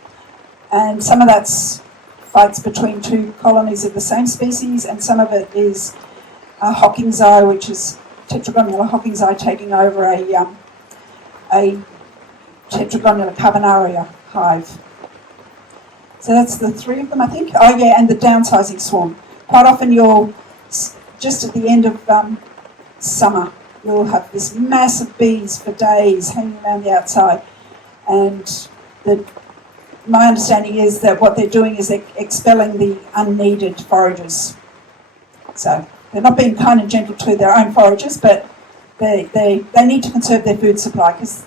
And some of that's fights between two colonies of the same species, and some of it is a Hockingsi, which is tetragonula Hockingsi taking over a tetragonula carbonaria hive. So that's the three of them, I think. Oh yeah, and the downsizing swarm. Quite often just at the end of summer, you'll have this mass of bees for days hanging around the outside, and my understanding is that what they're doing is they're expelling the unneeded foragers. So they're not being kind and gentle to their own foragers, but they need to conserve their food supply, because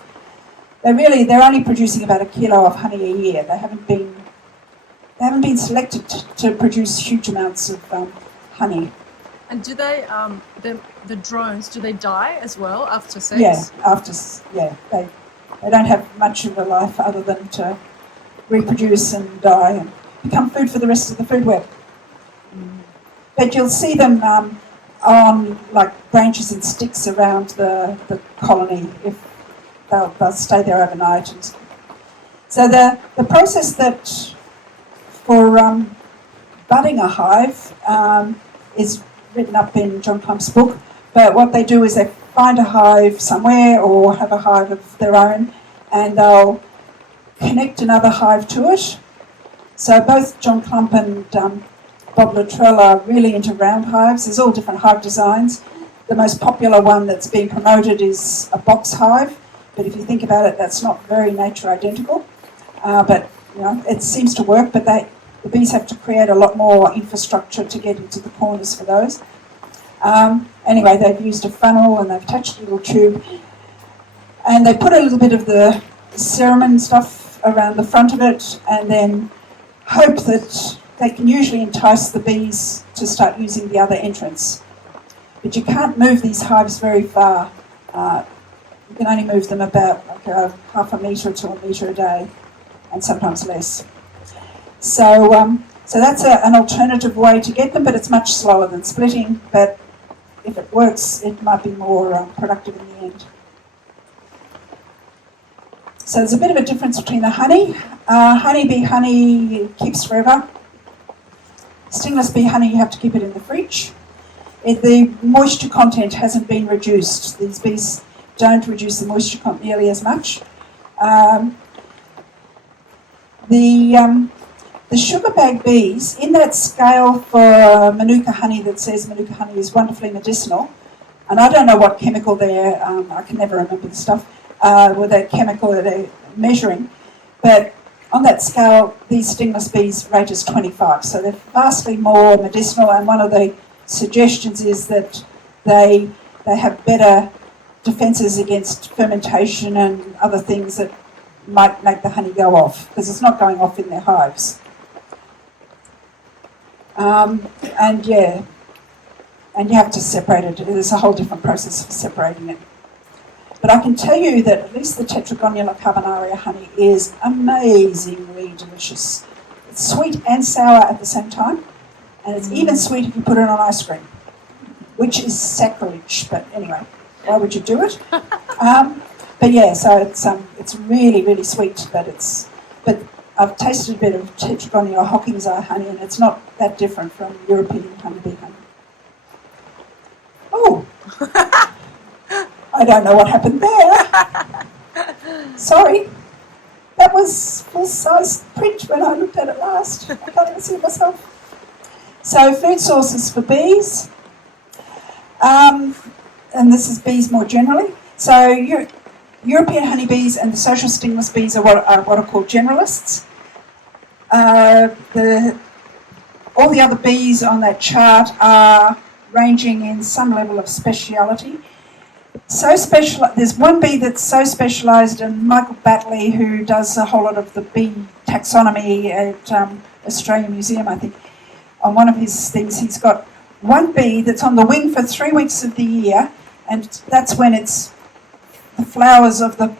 they're only producing about 1 kilo of honey a year. They haven't been selected to produce huge amounts of honey. And do they, the drones, do they die as well after sex? Yeah, they don't have much of a life other than to reproduce and die and become food for the rest of the food web. But you'll see them on like branches and sticks around the colony if they'll stay there overnight. And so the process that for budding a hive is written up in John Clump's book, but what they do is they find a hive somewhere or have a hive of their own and they'll connect another hive to it. So both John Clump and Bob Luttrell are really into round hives. There's all different hive designs. The most popular one that's being promoted is a box hive, but if you think about it, that's not very nature identical. But you know, it seems to work, but the bees have to create a lot more infrastructure to get into the corners for those. Anyway, they've used a funnel and they've attached a little tube and they put a little bit of the serum and stuff around the front of it and then hope that they can usually entice the bees to start using the other entrance. But you can't move these hives very far. You can only move them about half a metre to a metre a day and sometimes less. So that's an alternative way to get them, but it's much slower than splitting. But if it works, it might be more productive in the end. So there's a bit of a difference between the honey. Honeybee honey keeps forever. Stingless bee honey, you have to keep it in the fridge. The moisture content hasn't been reduced. These bees don't reduce the moisture content nearly as much. The sugarbag bees, in that scale for Manuka honey that says Manuka honey is wonderfully medicinal, and I don't know what chemical they're, I can never remember the stuff, with that chemical that they're measuring, but on that scale, these stingless bees rate as 25, so they're vastly more medicinal, and one of the suggestions is that they have better defences against fermentation and other things that might make the honey go off, because it's not going off in their hives. And you have to separate it. There's a whole different process for separating it. But I can tell you that at least the Tetragonula carbonaria honey is amazingly delicious. It's sweet and sour at the same time, and it's even sweet if you put it on ice cream, which is sacrilege. But anyway, why would you do it? But yeah, so it's really, really sweet, but I've tasted a bit of Tetragonula Hawkins's honey, and it's not that different from European honeybee honey. Oh, I don't know what happened there. Sorry, that was full-size print when I looked at it last. I can't even see it myself. So food sources for bees, and this is bees more generally. So European honeybees and the social stingless bees are what are called generalists. All the other bees on that chart are ranging in some level of speciality. There's one bee that's so specialised, and Michael Batley, who does a whole lot of the bee taxonomy at Australian Museum, I think, on one of his things, he's got one bee that's on the wing for 3 weeks of the year, and that's when it's the flowers of the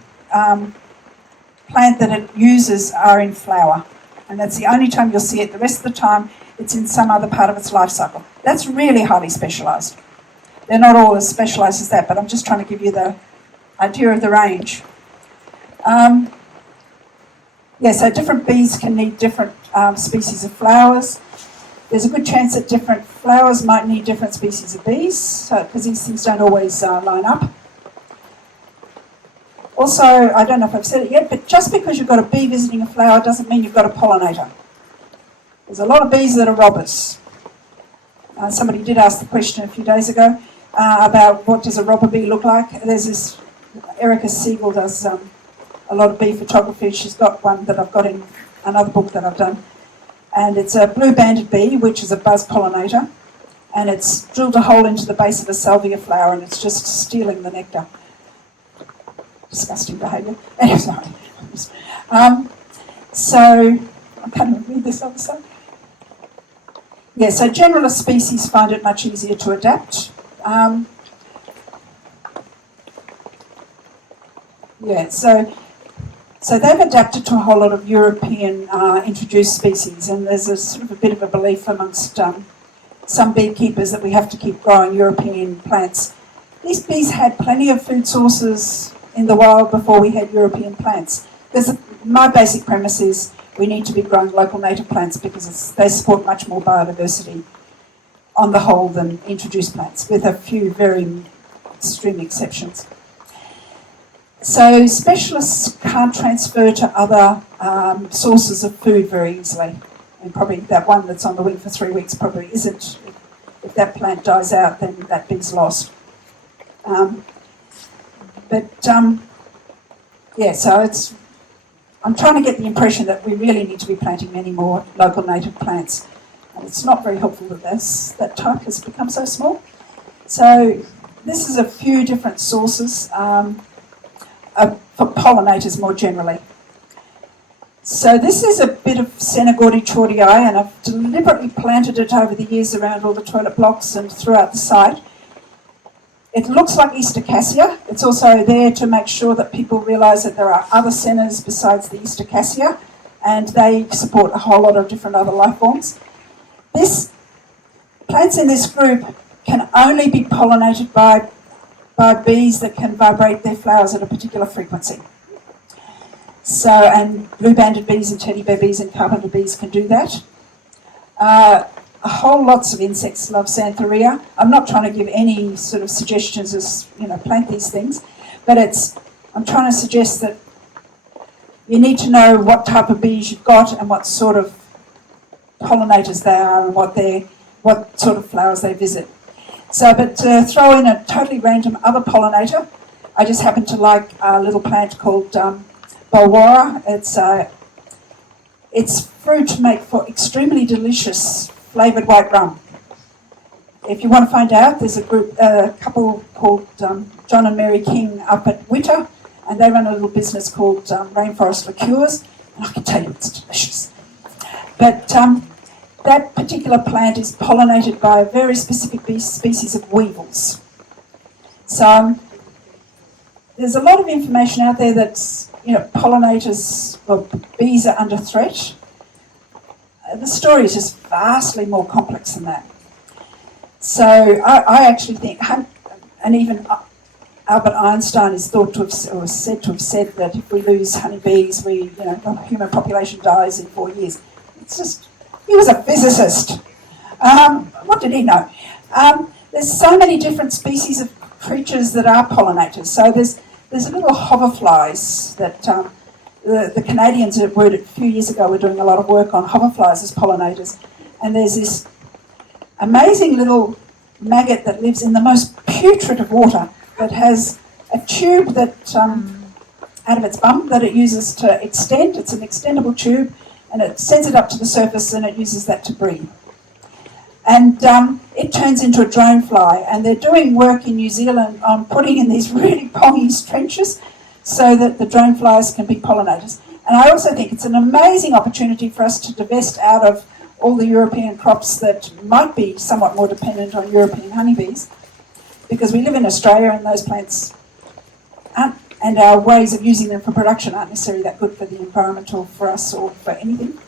plant that it uses are in flower. And that's the only time you'll see it. The rest of the time, it's in some other part of its life cycle. That's really highly specialised. They're not all as specialised as that, but I'm just trying to give you the idea of the range. So different bees can need different species of flowers. There's a good chance that different flowers might need different species of bees, because these things don't always line up. Also, I don't know if I've said it yet, but just because you've got a bee visiting a flower doesn't mean you've got a pollinator. There's a lot of bees that are robbers. Somebody did ask the question a few days ago about what does a robber bee look like. There's this, Erica Siegel does a lot of bee photography. She's got one that I've got in another book that I've done. And it's a blue-banded bee, which is a buzz pollinator. And it's drilled a hole into the base of a salvia flower, and it's just stealing the nectar. Disgusting behaviour. Anyway, sorry. So, I can't even read this other side. Yeah, so generalist species find it much easier to adapt. So they've adapted to a whole lot of European introduced species, and there's a sort of a bit of a belief amongst some beekeepers that we have to keep growing European plants. These bees had plenty of food sources in the wild before we had European plants. My basic premise is we need to be growing local native plants because they support much more biodiversity on the whole than introduced plants, with a few very extreme exceptions. So specialists can't transfer to other sources of food very easily. And probably that one that's on the wing for 3 weeks probably isn't. If that plant dies out, then that bee's lost. So I'm trying to get the impression that we really need to be planting many more local native plants. And it's not very helpful that that type has become so small. So this is a few different sources for pollinators more generally. So this is a bit of Senegordi chordii, and I've deliberately planted it over the years around all the toilet blocks and throughout the site. It looks like Easter cassia. It's also there to make sure that people realise that there are other centres besides the Easter cassia, and they support a whole lot of different other life forms. Plants in this group can only be pollinated by bees that can vibrate their flowers at a particular frequency. So, and blue-banded bees and teddy bear bees and carpenter bees can do that. A whole lots of insects love Xantheria. I'm not trying to give any sort of suggestions as, plant these things, but I'm trying to suggest that you need to know what type of bees you've got and what sort of pollinators they are and what sort of flowers they visit. So, but to throw in a totally random other pollinator, I just happen to like a little plant called Bulwara. Its fruit make for extremely delicious flavoured white rum. If you want to find out, there's a couple called John and Mary King up at Witter, and they run a little business called Rainforest Liqueurs, and I can tell you it's delicious. But that particular plant is pollinated by a very specific species of weevils. So there's a lot of information out there that's, pollinators, or bees are under threat. The story is just vastly more complex than that. So I actually think, and even Albert Einstein is thought to have, or said to have said that if we lose honeybees, the human population dies in 4 years. It's just, he was a physicist. What did he know? There's so many different species of creatures that are pollinators. So there's little hoverflies that the Canadians a few years ago were doing a lot of work on hoverflies as pollinators. And there's this amazing little maggot that lives in the most putrid of water that has a tube that out of its bum that it uses to extend. It's an extendable tube, and it sends it up to the surface and it uses that to breathe. And it turns into a drone fly, and they're doing work in New Zealand on putting in these really pongy trenches so that the drone flies can be pollinators. And I also think it's an amazing opportunity for us to divest out of all the European crops that might be somewhat more dependent on European honeybees, because we live in Australia and those plants aren't, and our ways of using them for production aren't necessarily that good for the environment or for us or for anything.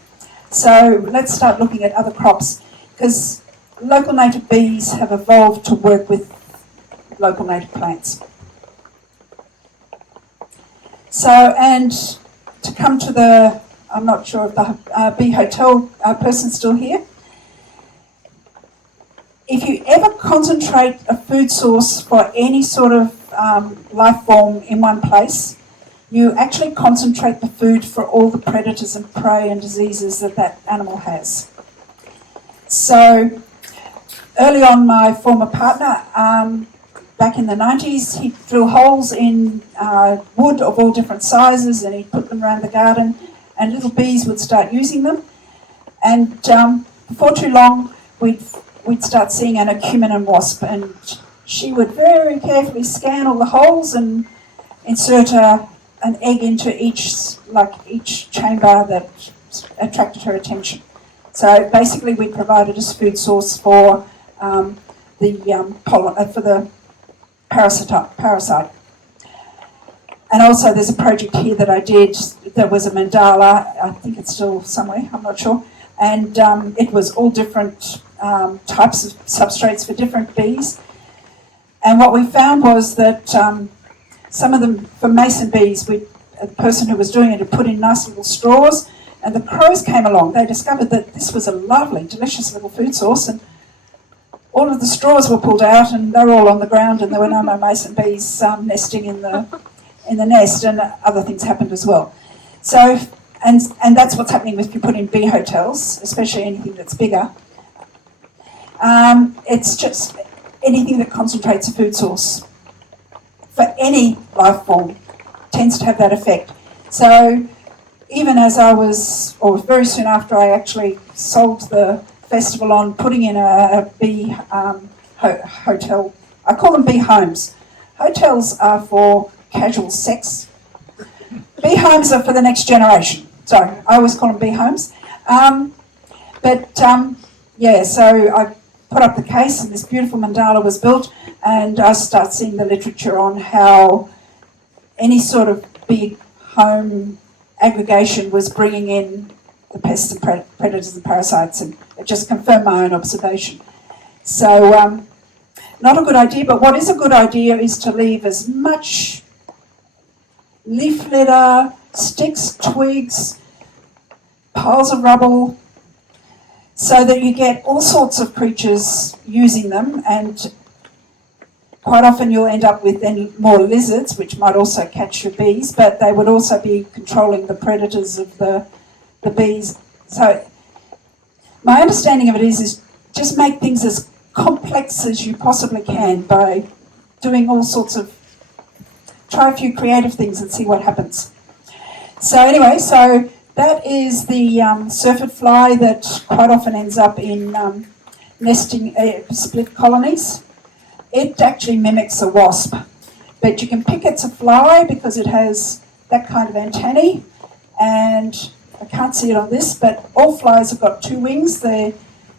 So let's start looking at other crops, because local native bees have evolved to work with local native plants. So, and to come to the, I'm not sure if the bee hotel person's still here. If you ever concentrate a food source for any sort of life form in one place, you actually concentrate the food for all the predators and prey and diseases that animal has. So early on, my former partner, back in the 90s, he'd drill holes in wood of all different sizes, and he'd put them around the garden, and little bees would start using them. And before too long, we'd start seeing an acumen wasp, and she would very carefully scan all the holes and insert an egg into each chamber that attracted her attention. So basically, we provided as food source for for the parasite. And also, there's a project here that I did that was a mandala. I think it's still somewhere. I'm not sure. And it was all different types of substrates for different bees. And what we found was that some of them, for mason bees, the person who was doing it had put in nice little straws, and the crows came along. They discovered that this was a lovely, delicious little food source, and all of the straws were pulled out, and they were all on the ground, and there were no more mason bees nesting in the nest, and other things happened as well. So, and that's what's happening if you put in bee hotels, especially anything that's bigger. It's just anything that concentrates a food source for any life form tends to have that effect. So even as I was, or very soon after I actually sold the festival on putting in a bee hotel, I call them bee homes. Hotels are for casual sex. Bee homes are for the next generation. Sorry, I always call them bee homes. So I put up the case and this beautiful mandala was built, and I start seeing the literature on how any sort of big home aggregation was bringing in the pests and predators and parasites, and it just confirmed my own observation. So not a good idea, but what is a good idea is to leave as much leaf litter, sticks, twigs, piles of rubble, so that you get all sorts of creatures using them, and quite often you'll end up with then more lizards, which might also catch your bees, but they would also be controlling the predators of the bees. So my understanding of it is just make things as complex as you possibly can by doing all sorts of, try a few creative things and see what happens. So anyway, so that is the syrphid fly that quite often ends up in nesting split colonies. It actually mimics a wasp, but you can pick it's a fly because it has that kind of antennae, and I can't see it on this, but all flies have got two wings. They've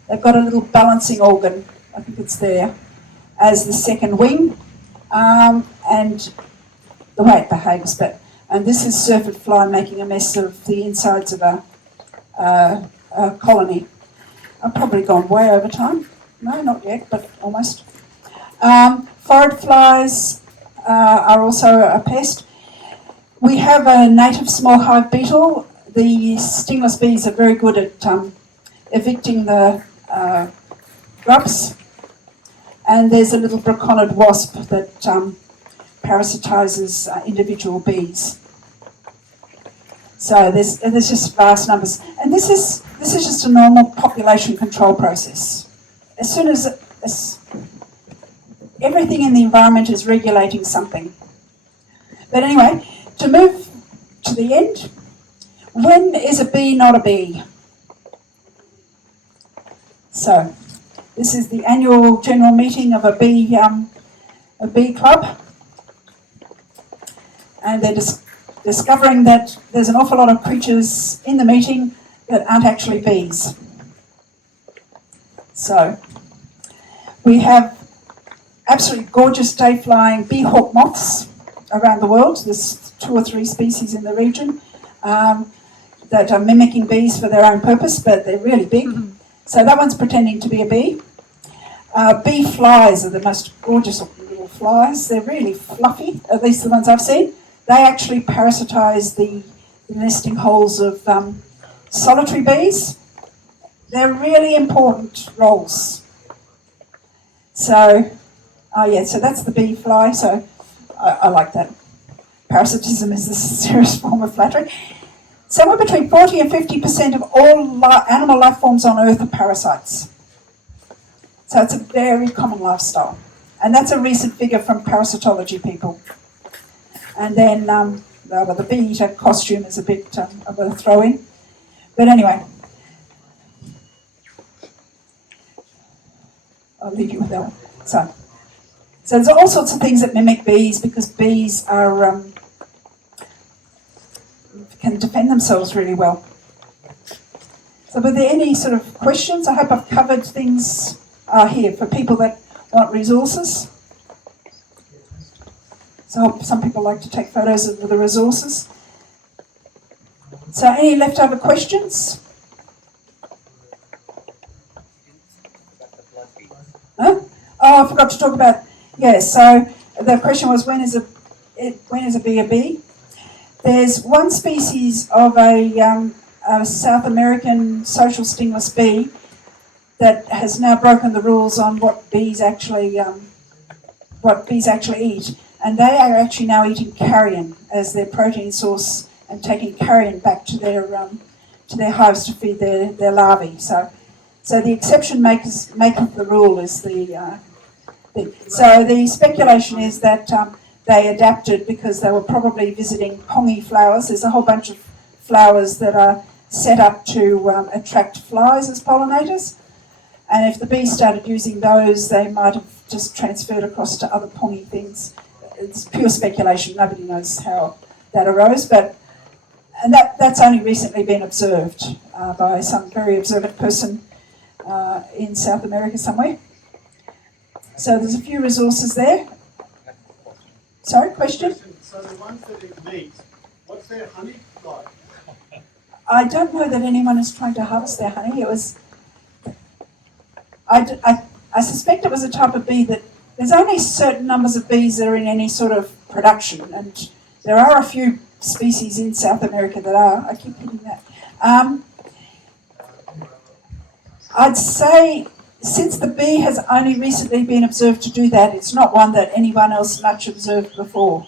got a little balancing organ, I think it's there, as the second wing, and the way it behaves. And this is syrphid fly making a mess of the insides of a colony. I've probably gone way over time. No, not yet, but almost. Forage flies are also a pest. We have a native small hive beetle. The stingless bees are very good at evicting the grubs. And there's a little braconid wasp that parasitizes individual bees. So there's just vast numbers. And this is just a normal population control process. As soon as everything in the environment is regulating something. But anyway, to move to the end, when is a bee not a bee? So this is the annual general meeting of a bee club, and they're discovering that there's an awful lot of creatures in the meeting that aren't actually bees. So we have absolutely gorgeous day-flying bee hawk moths around the world. There's 2 or 3 species in the region that are mimicking bees for their own purpose, but they're really big. Mm-hmm. So that one's pretending to be a bee. Bee flies are the most gorgeous little flies. They're really fluffy, at least the ones I've seen. They actually parasitize the nesting holes of solitary bees. They're really important roles. So, so that's the bee fly. So I like that. Parasitism is a serious form of flattery. Somewhere between 40 and 50% of all animal life forms on Earth are parasites. So it's a very common lifestyle. And that's a recent figure from parasitology people. And then the bee eater costume is a bit of a throw-in. But anyway, I'll leave you with that one. So there's all sorts of things that mimic bees because bees are can defend themselves really well. So were there any sort of questions? I hope I've covered things here for people that want resources. So some people like to take photos of the resources. So any leftover questions? Huh? Oh, I forgot to talk about, so the question was when is a bee a bee? There's one species of a South American social stingless bee that has now broken the rules on what bees actually eat, and they are actually now eating carrion as their protein source and taking carrion back to their hives to feed their larvae. So the exception make of the rule is the thing. So the speculation is that they adapted because they were probably visiting pongy flowers. There's a whole bunch of flowers that are set up to attract flies as pollinators. And if the bees started using those, they might have just transferred across to other pongy things. It's pure speculation. Nobody knows how that arose, and that's only recently been observed by some very observant person in South America somewhere. So there's a few resources there. Sorry, question? So the ones that eat meat, what's their honey like? I don't know that anyone is trying to harvest their honey. It was, I suspect it was a type of bee that there's only certain numbers of bees that are in any sort of production, and there are a few species in South America that are. I keep hitting that. I'd say since the bee has only recently been observed to do that, it's not one that anyone else much observed before.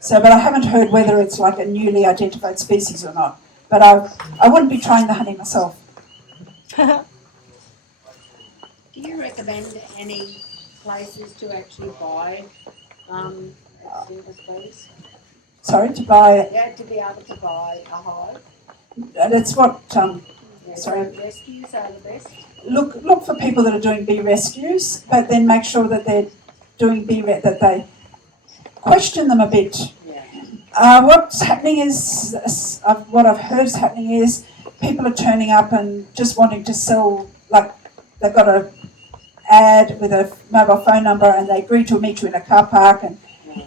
So, but I haven't heard whether it's like a newly identified species or not. But I wouldn't be trying the honey myself. Do you recommend any places to actually buy stingless bees? Sorry, to buy. Yeah, to be able to buy a hive. That's what. Sorry. Rescues are the best. Look for people that are doing bee rescues, but then make sure that they're doing that they question them a bit. Yeah. What's happening is, what I've heard is happening is people are turning up and just wanting to sell, like they've got an ad with a mobile phone number and they agree to meet you in a car park and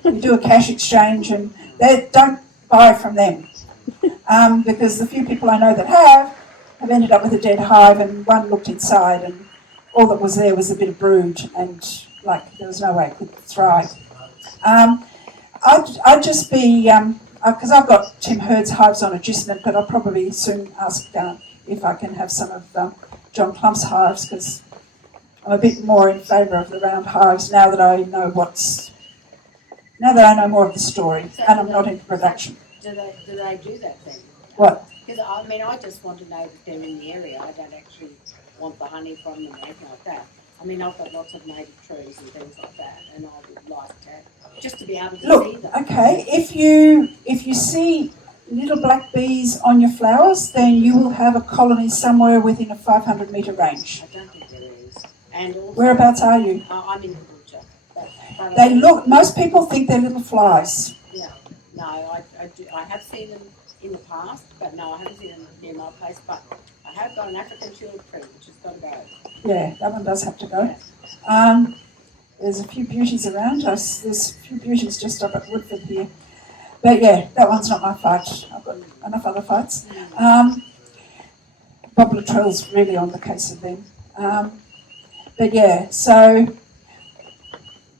you do a cash exchange and they don't buy from them. Because the few people I know that have ended up with a dead hive, and one looked inside and all that was there was a bit of brood and like there was no way it could thrive. I'd just be, because I've got Tim Hurd's hives on adjustment, but I'll probably soon ask if I can have some of John Clump's hives, because I'm a bit more in favour of the round hives now that I know more of the story, So and I'm not into production. Do they do that thing? What? Because I just want to know that they're in the area. I don't actually want the honey from them or anything like that. I mean, I've got lots of native trees and things like that, and I would like to just to be able to see them. Okay, if you see little black bees on your flowers, then you will have a colony somewhere within a 500 metre range. I don't think there is. And also, Whereabouts are you? I'm in the butcher. But They look. Most people think they're little flies. Yeah. No, I have seen them in the past, but no, I haven't seen them near my place. But I have got an African tulip tree, which has got to go. Yeah, that one does have to go. There's a few beauties around us. There's a few beauties just up at Woodford here. But yeah, that one's not my fight. I've got enough other fights. Bob Luttrell's really on the case of them. But yeah, so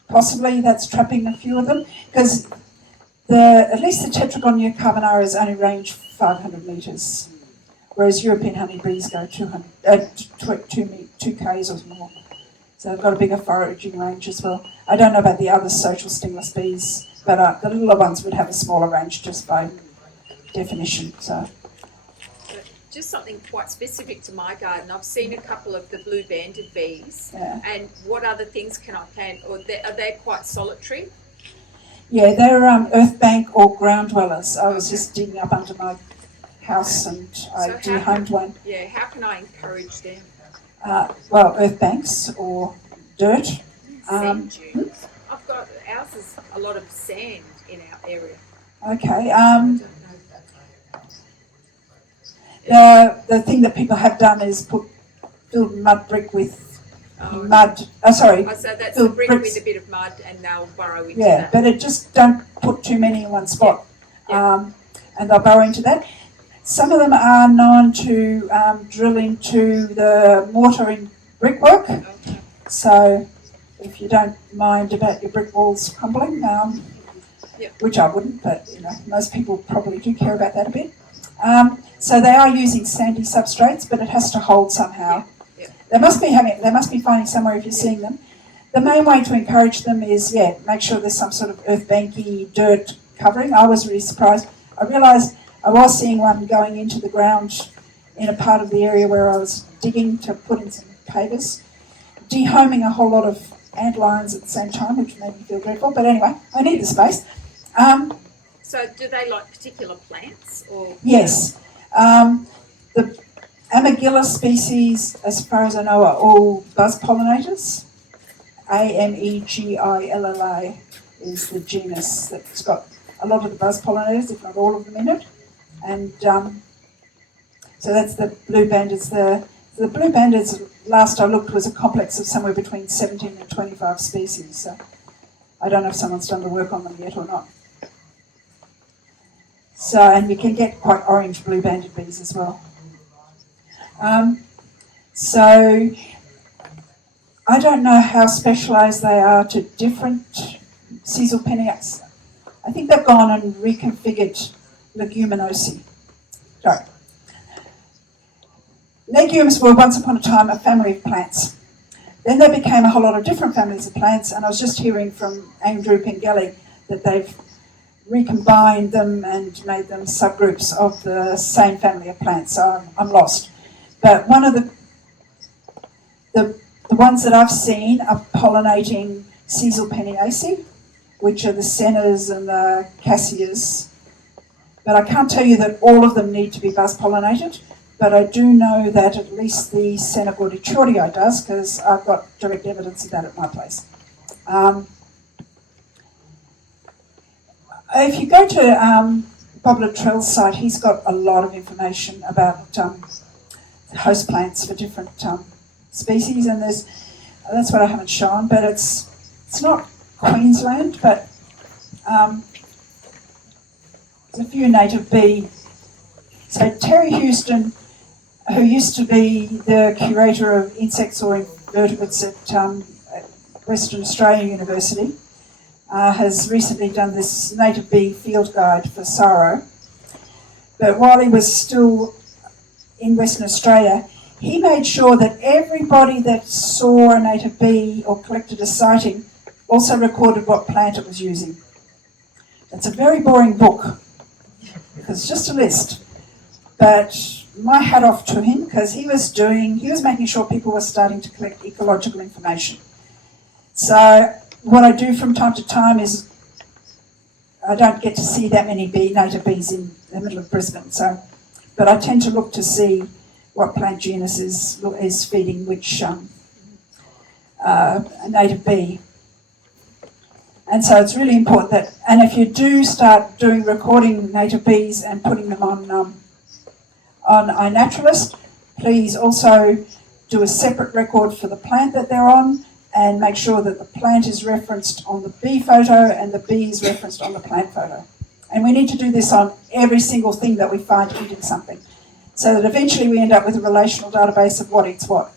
possibly that's trapping a few of them, because at least the Tetragonia carbonara is only range 500 metres, whereas European honeybees go 2 k's or more. So they've got a bigger foraging range as well. I don't know about the other social stingless bees, but the littler ones would have a smaller range just by definition. So. Just something quite specific to my garden. I've seen a couple of the blue banded bees. Yeah. And what other things can I plant? Or are they quite solitary? Yeah, they're earth bank or ground dwellers. I was just digging up under my house and I dehomed one. Yeah, how can I encourage them? Well, earth banks or dirt. Sand dunes. Ours is a lot of sand in our area. Okay. I don't know. The thing that people have done is filled mud brick with Oh, mud. Sorry. Oh, so that's Fill the brick bricks. with a bit of mud, and they'll burrow into Yeah, that. but it just don't put too many in one spot. Yeah. And they'll burrow into that. Some of them are known to drill into the mortar in brickwork. Okay. So if you don't mind about your brick walls crumbling, which I wouldn't, but most people probably do care about that a bit. So they are using sandy substrates, but it has to hold somehow. Yeah. They must be finding somewhere if you're seeing them. The main way to encourage them is, make sure there's some sort of earth banky dirt covering. I was really surprised. I realised I was seeing one going into the ground in a part of the area where I was digging to put in some pavers, dehoming a whole lot of antlions at the same time, which made me feel dreadful. But anyway, I need the space. So do they like particular plants or? Yes. The Amegilla species, as far as I know, are all buzz pollinators. Amegilla is the genus that's got a lot of the buzz pollinators, if not all of them in it. And so that's the blue bandits. The blue bandits, last I looked, was a complex of somewhere between 17 and 25 species. So I don't know if someone's done the work on them yet or not. So, and you can get quite orange blue banded bees as well. So I don't know how specialised they are to different sisal penniacs. I think they've gone and reconfigured leguminosae. Sorry. Legumes were once upon a time a family of plants. Then they became a whole lot of different families of plants, and I was just hearing from Andrew Pengelly that they've recombined them and made them subgroups of the same family of plants, so I'm lost. But one of the ones that I've seen are pollinating sisal penniaceae, which are the sennas and the cassias. But I can't tell you that all of them need to be buzz pollinated, but I do know that at least the Senna gordichortii does, because I've got direct evidence of that at my place. If you go to Bob Luttrell's site, he's got a lot of information about host plants for different species, and that's what I haven't shown, but it's not Queensland, but there's a few native bee. So Terry Houston, who used to be the curator of insects or invertebrates at Western Australia University, has recently done this native bee field guide for Saro. But while he was still in Western Australia, he made sure that everybody that saw a native bee or collected a sighting also recorded what plant it was using. It's a very boring book, because it's just a list. But my hat off to him, because he was making sure people were starting to collect ecological information. So what I do from time to time is, I don't get to see that many native bees in the middle of Brisbane, but I tend to look to see what plant genus is feeding which native bee. And so it's really important that, and if you do start recording native bees and putting them on iNaturalist, please also do a separate record for the plant that they're on, and make sure that the plant is referenced on the bee photo and the bee is referenced on the plant photo. And we need to do this on every single thing that we find eating something, so that eventually we end up with a relational database of what eats what.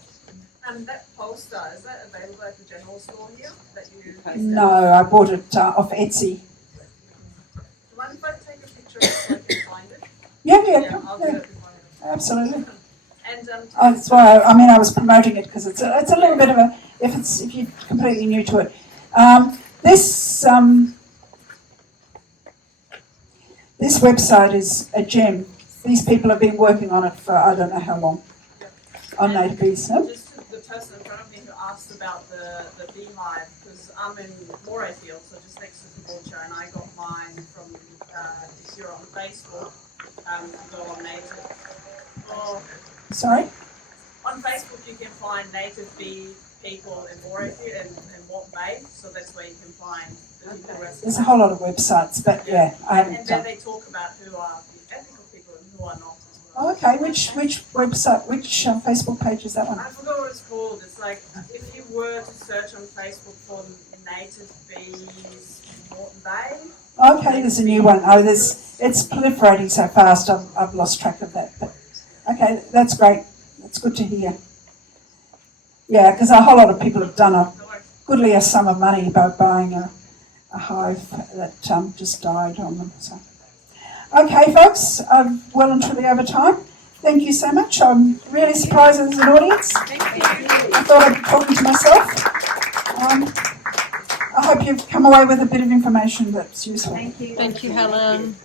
That poster, is that available at the general store here that you posted? No, I bought it off Etsy. Do you mind if I take a picture of it so I can find it? Yeah, I'll do it before I go. absolutely. And That's why I was promoting it, because it's a little bit of a, if you're completely new to it. This website is a gem. These people have been working on it for I don't know how long. On native bees. Huh? just the person in front of me who asked about the beehive, because I'm in Morayfield, so just next to Caboolture, and I got mine from, if you're on Facebook, go on native. Or Sorry? on Facebook you can find native bee people in Morayfield and Walt Bay, so that's where you can find the people who are. There's a whole lot of websites, but yeah, I haven't And then done. they talk about who are the ethical people and who are not as well. Okay, which website, which Facebook page is that one? I forgot what it's called. It's like if you were to search on Facebook for native bees in Moreton Bay. Okay, there's a new one. Oh, it's proliferating so fast, I've lost track of that. But okay, that's great. That's good to hear. Yeah, because a whole lot of people have done a goodly a sum of money by buying a hive that just died on them. So. Okay, folks, I'm well and truly over time. Thank you so much. I'm really surprised as an audience. Thank you. I thought I'd be talking to myself. I hope you've come away with a bit of information that's useful. Thank you. Thank you, Helen.